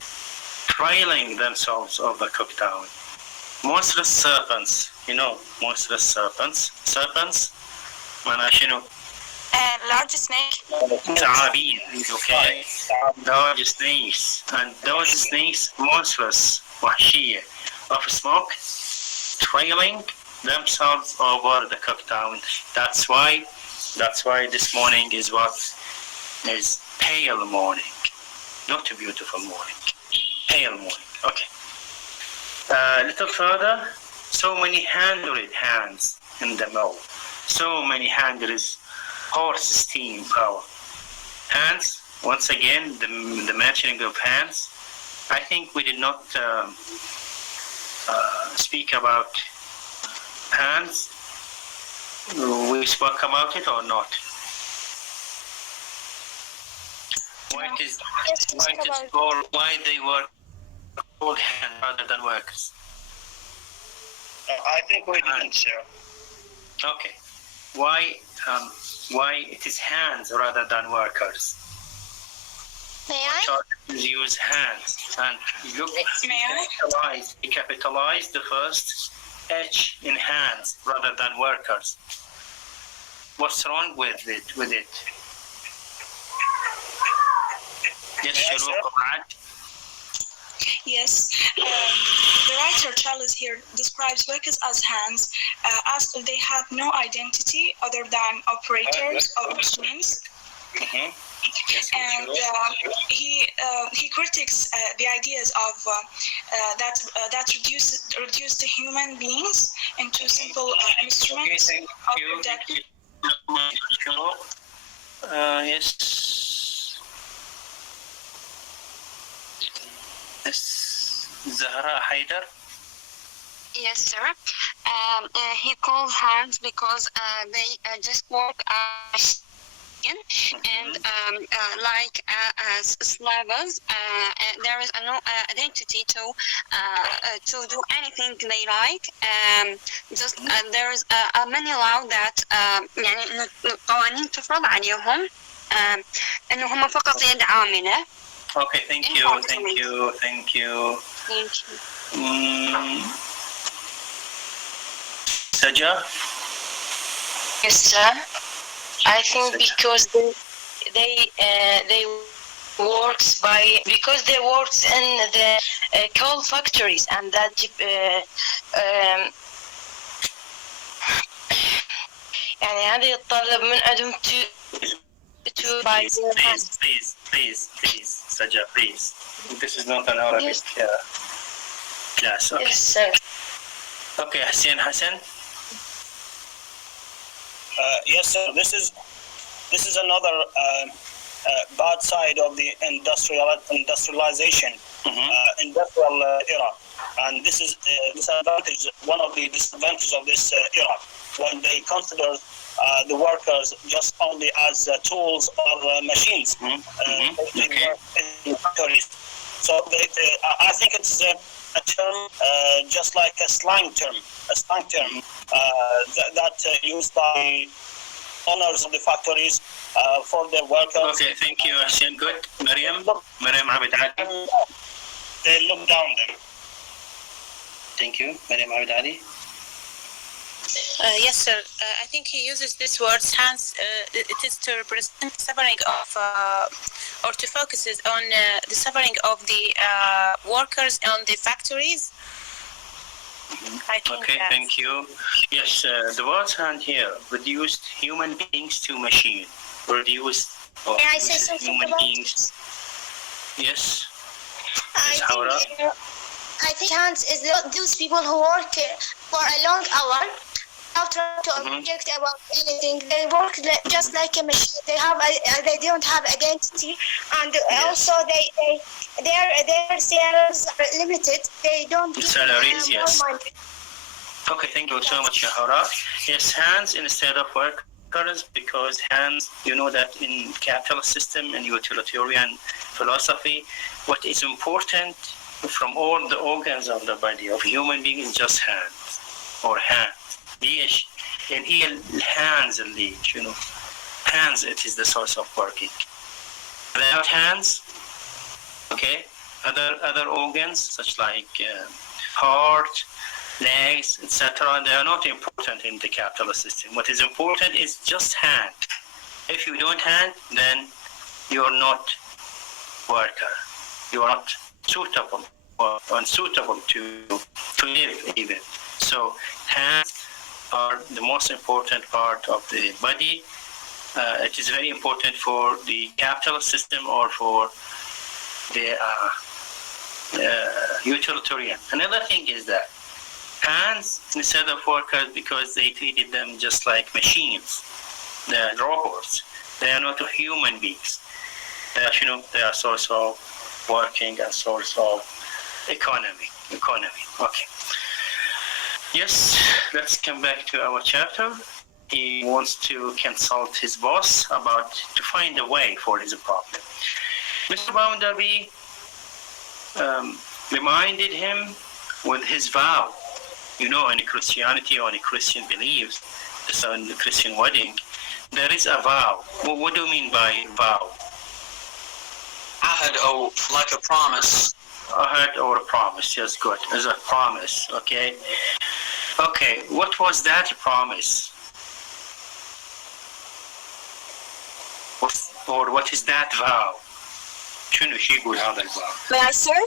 trailing themselves over Cooktown. Monstrous serpents, you know, monstrous serpents. Serpents, manashino. Large snake. Ta'abin, okay. Large snakes. And those snakes, monstrous, wahshiyah, of smoke, trailing themselves over the Cooktown. That's why this morning is what is pale morning, not a beautiful morning. Pale morning. Okay. A little further, so many hundred hands in the mill, so many hundreds horse steam power. Hands. Once again, the mentioning of hands. I think we did not speak about hands. We spoke about it or not? Why they were called hands rather than workers? I think we didn't share. Okay. Why it is hands rather than workers? May I? Use hands and look. We capitalize the first H in hands rather than workers. What's wrong with it? Yes, Yes, the writer Charles here describes workers as hands, as if they have no identity other than operators of machines. And he critiques the ideas of that reduce the human beings into simple instruments of production. Yes. Zahra Haider. Yes, sir. He called hands because they just work as and like as slavers, there is no identity to do anything they like. Just there is many law that يعني قوانين تفرض عليهم إنه هم فقط يد عاملة. Okay, thank you. Saja? Yes, sir. I think because they works in the coal factories and that يعني هذا يتطلب من عندهم to buy Please, Saja, please. This is not an Arabic class. Okay. Yes, sir. Okay, Hassan. Yes, sir. This is another bad side of the industrialization, industrial era, and this is one of the disadvantages of this era, when they consider the workers just only as tools or machines. They work in factories. So I think it's a term just like a slang term that used by owners of the factories for their workers. Okay, thank you, Hassan. Good. Mariam Abed Ali. They look down them. Thank you, Mariam Abed Ali. Yes, sir. I think he uses this word hands. It is to represent suffering of, or to focus on the suffering of the workers on the factories. I think okay, thank you. Yes, the word hand here reduced human beings to machine. Reduced Can I say something human about beings. Yes. I think hands is those people who work for a long hour without trying to object about anything. They work just like a machine. They don't have identity, and also their salaries are limited. They don't get salaries. Yes. more money. Okay, thank you so much, Shahara. Yes, hands instead of workers, because hands, you know that in capitalist system and utilitarian philosophy, what is important from all the organs of the body of human being is just hands or hands. ليش؟ يعني هي الhands اللي hands it is the source of working. Without hands, okay, other organs such like heart, legs, etc. they are not important in the capitalist system. What is important is just hand. If you don't hand, then you are not worker. You are not suitable or unsuitable to live even. So hands are the most important part of the body. It is very important for the capitalist system or for the utilitarian. Another thing is that hands instead of workers, because they treated them just like machines, the robots. They are not human beings. They are source of working and source of economy. Okay. Yes, let's come back to our chapter. He wants to consult his boss to find a way for his problem. Mr. Bounderby reminded him with his vow. In Christianity or in Christian beliefs, so in the Christian wedding, there is a vow. What do you mean by vow? Ahad, or like a promise. Ahad or a promise, yes, good. As a promise, okay. Okay, what was that promise? Or what is that vow? شنو شي يقول هذا الvow? May I, sir?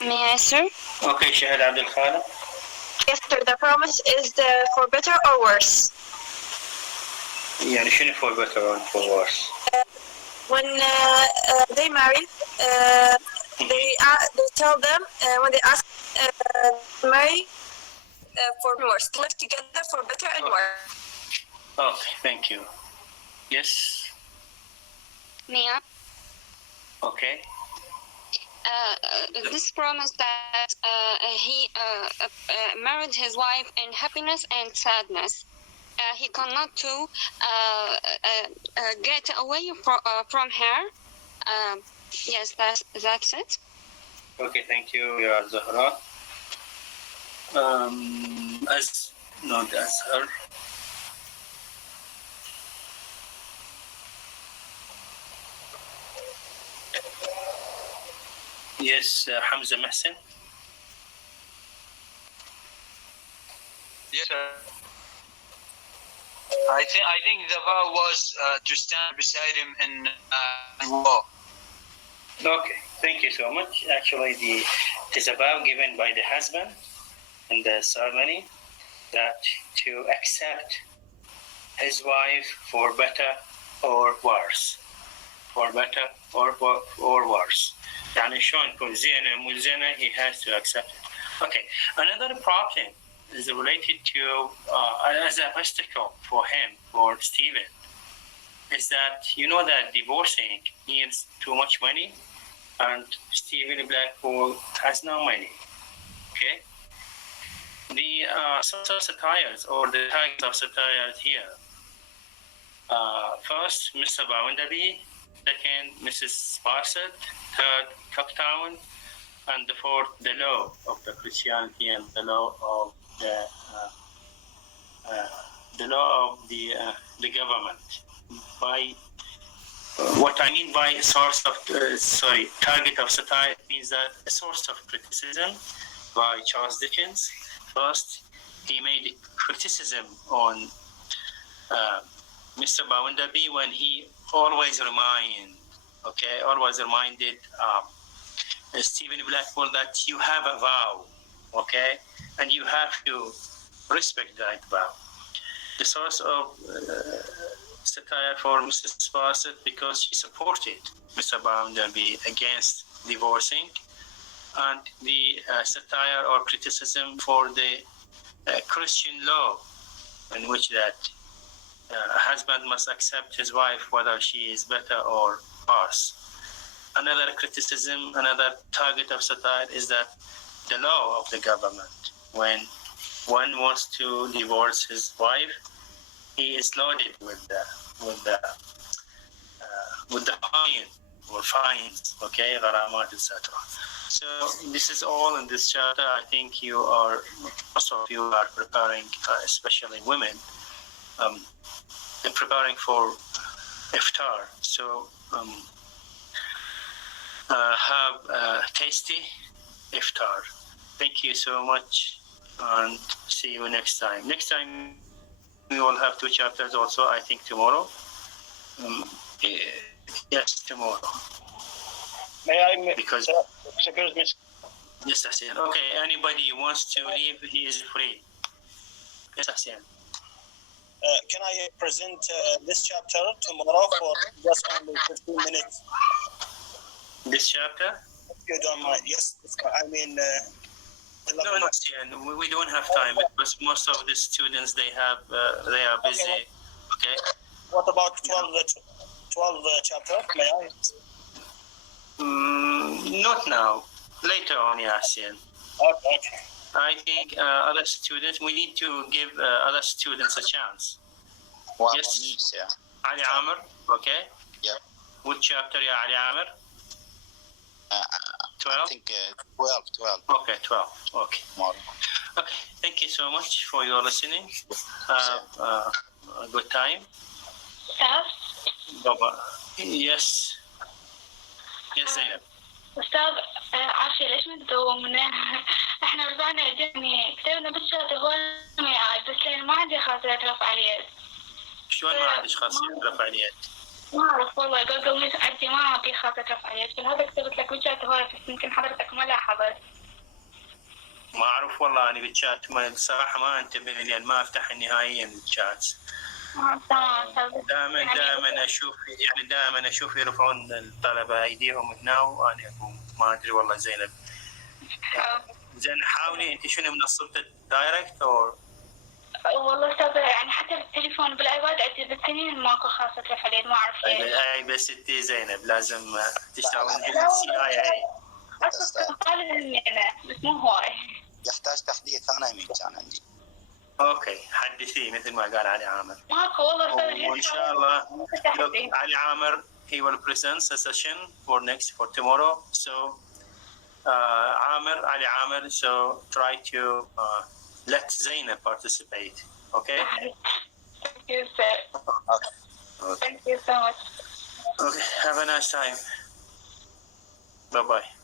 May I, sir? Okay, Shahid Abdul Khaliq. Yes, sir. The promise is for better or worse. يعني شنو for better or for worse? When they marry, they tell them when they ask to marry for worse, to live together for better and worse. Okay, thank you. Yes. Mia. Okay. This promise that he married his wife in happiness and sadness. He cannot to get away from her. Yes, that's it. Okay, thank you, Ya Zahra. As not as her. Yes, Hamza Mahsen. Yes, sir. I think the vow was to stand beside him in war. Okay, thank you so much. Actually, it is a vow given by the husband in the ceremony that to accept his wife for better or worse. For better or worse. يعني شلون يكون زينة مو زينة, he has to accept it. Okay, another problem is related to as an obstacle for him, for Stephen, is that you know that divorcing needs too much money, and Stephen Blackpool has no money. Okay, the source of satires or the tags of satires here. First, Mr. Bounderby. Second, Mrs. Sparset. Third, Cocktown. And the fourth, the law of the Christianity and the law of the government. By what I mean by source of target of satire means that a source of criticism by Charles Dickens. First, he made a criticism on Mr. Bounderby when he always reminded Stephen Blackpool that you have a vow, okay, and you have to respect that vow. The source of satire for Mrs. Sparset because she supported Mr. Bounderby against divorcing, and the satire or criticism for the Christian law in which that a husband must accept his wife whether she is better or worse. Another criticism, another target of satire is that the law of the government, when one wants to divorce his wife, he is loaded with the fines, okay, غرامات, etc. So this is all in this chapter. I think most of you are preparing, especially women, preparing for iftar. So have a tasty iftar. Thank you so much, and see you next time. Next time we will have 2 chapters also, I think tomorrow. Yes, tomorrow. May I because excuse me? Yes, Hassan. Okay, anybody wants to leave, he is free. Yes, Hassan. Can I present this chapter tomorrow for just only 15 minutes? This chapter? If you don't mind. Yes, I mean... no, Hassan, we don't have time because most of the students, they are busy. Okay. What about 12 chapter? May I? Not now. Later on, Yasin. Okay. I think other students, we need to give other students a chance. Yes. Ali Amr, okay? Yeah. What chapter, ya Ali Amr? 12? I think 12. Okay, 12. Okay. Okay, thank you so much for your listening. Have a good time. Bye-bye. Yes. Yes, Zainab. أستاذ عافية ليش ما تدومنا؟ إحنا رجعنا يعني كتبنا بالشهادة هون ما عاد بس لأن ما عندي خاصية رفع اليد. شلون ما عندك خاصية رفع اليد؟ ما أعرف والله، جوجل عندي ما في خاصة رفعيات، فلهذا كتبت لك وجهات هواي، بس يمكن حضرتك ما لاحظت. ما أعرف والله، أنا بالشات الصراحة ما أنتبه لأن ما أفتح نهائيا الشات. دائما أشوف يرفعون الطلبة أيديهم هنا وأنا ما أدري والله. زينب زين حاولي أنت شنو منصة الدايركت أو والله أستاذ يعني حتى بالتليفون بالايباد عندي بالسنين ماكو خاصة رفعيات، ما أعرف ليش. أي بس أنت زينب لازم تشتغلين بالCIA. أصلا طالب مني أنا بس مو هواي. يحتاج تحديث. أنا يمين كان عندي. اوكي حدثيه مثل ما قال علي عامر. ماكو والله. وان شاء الله علي عامر he will present a session for tomorrow. So Ali Amir, so try to let Zainab participate. Okay. Thank you, sir. Okay. Thank you so much. Okay. Have a nice time. Bye bye.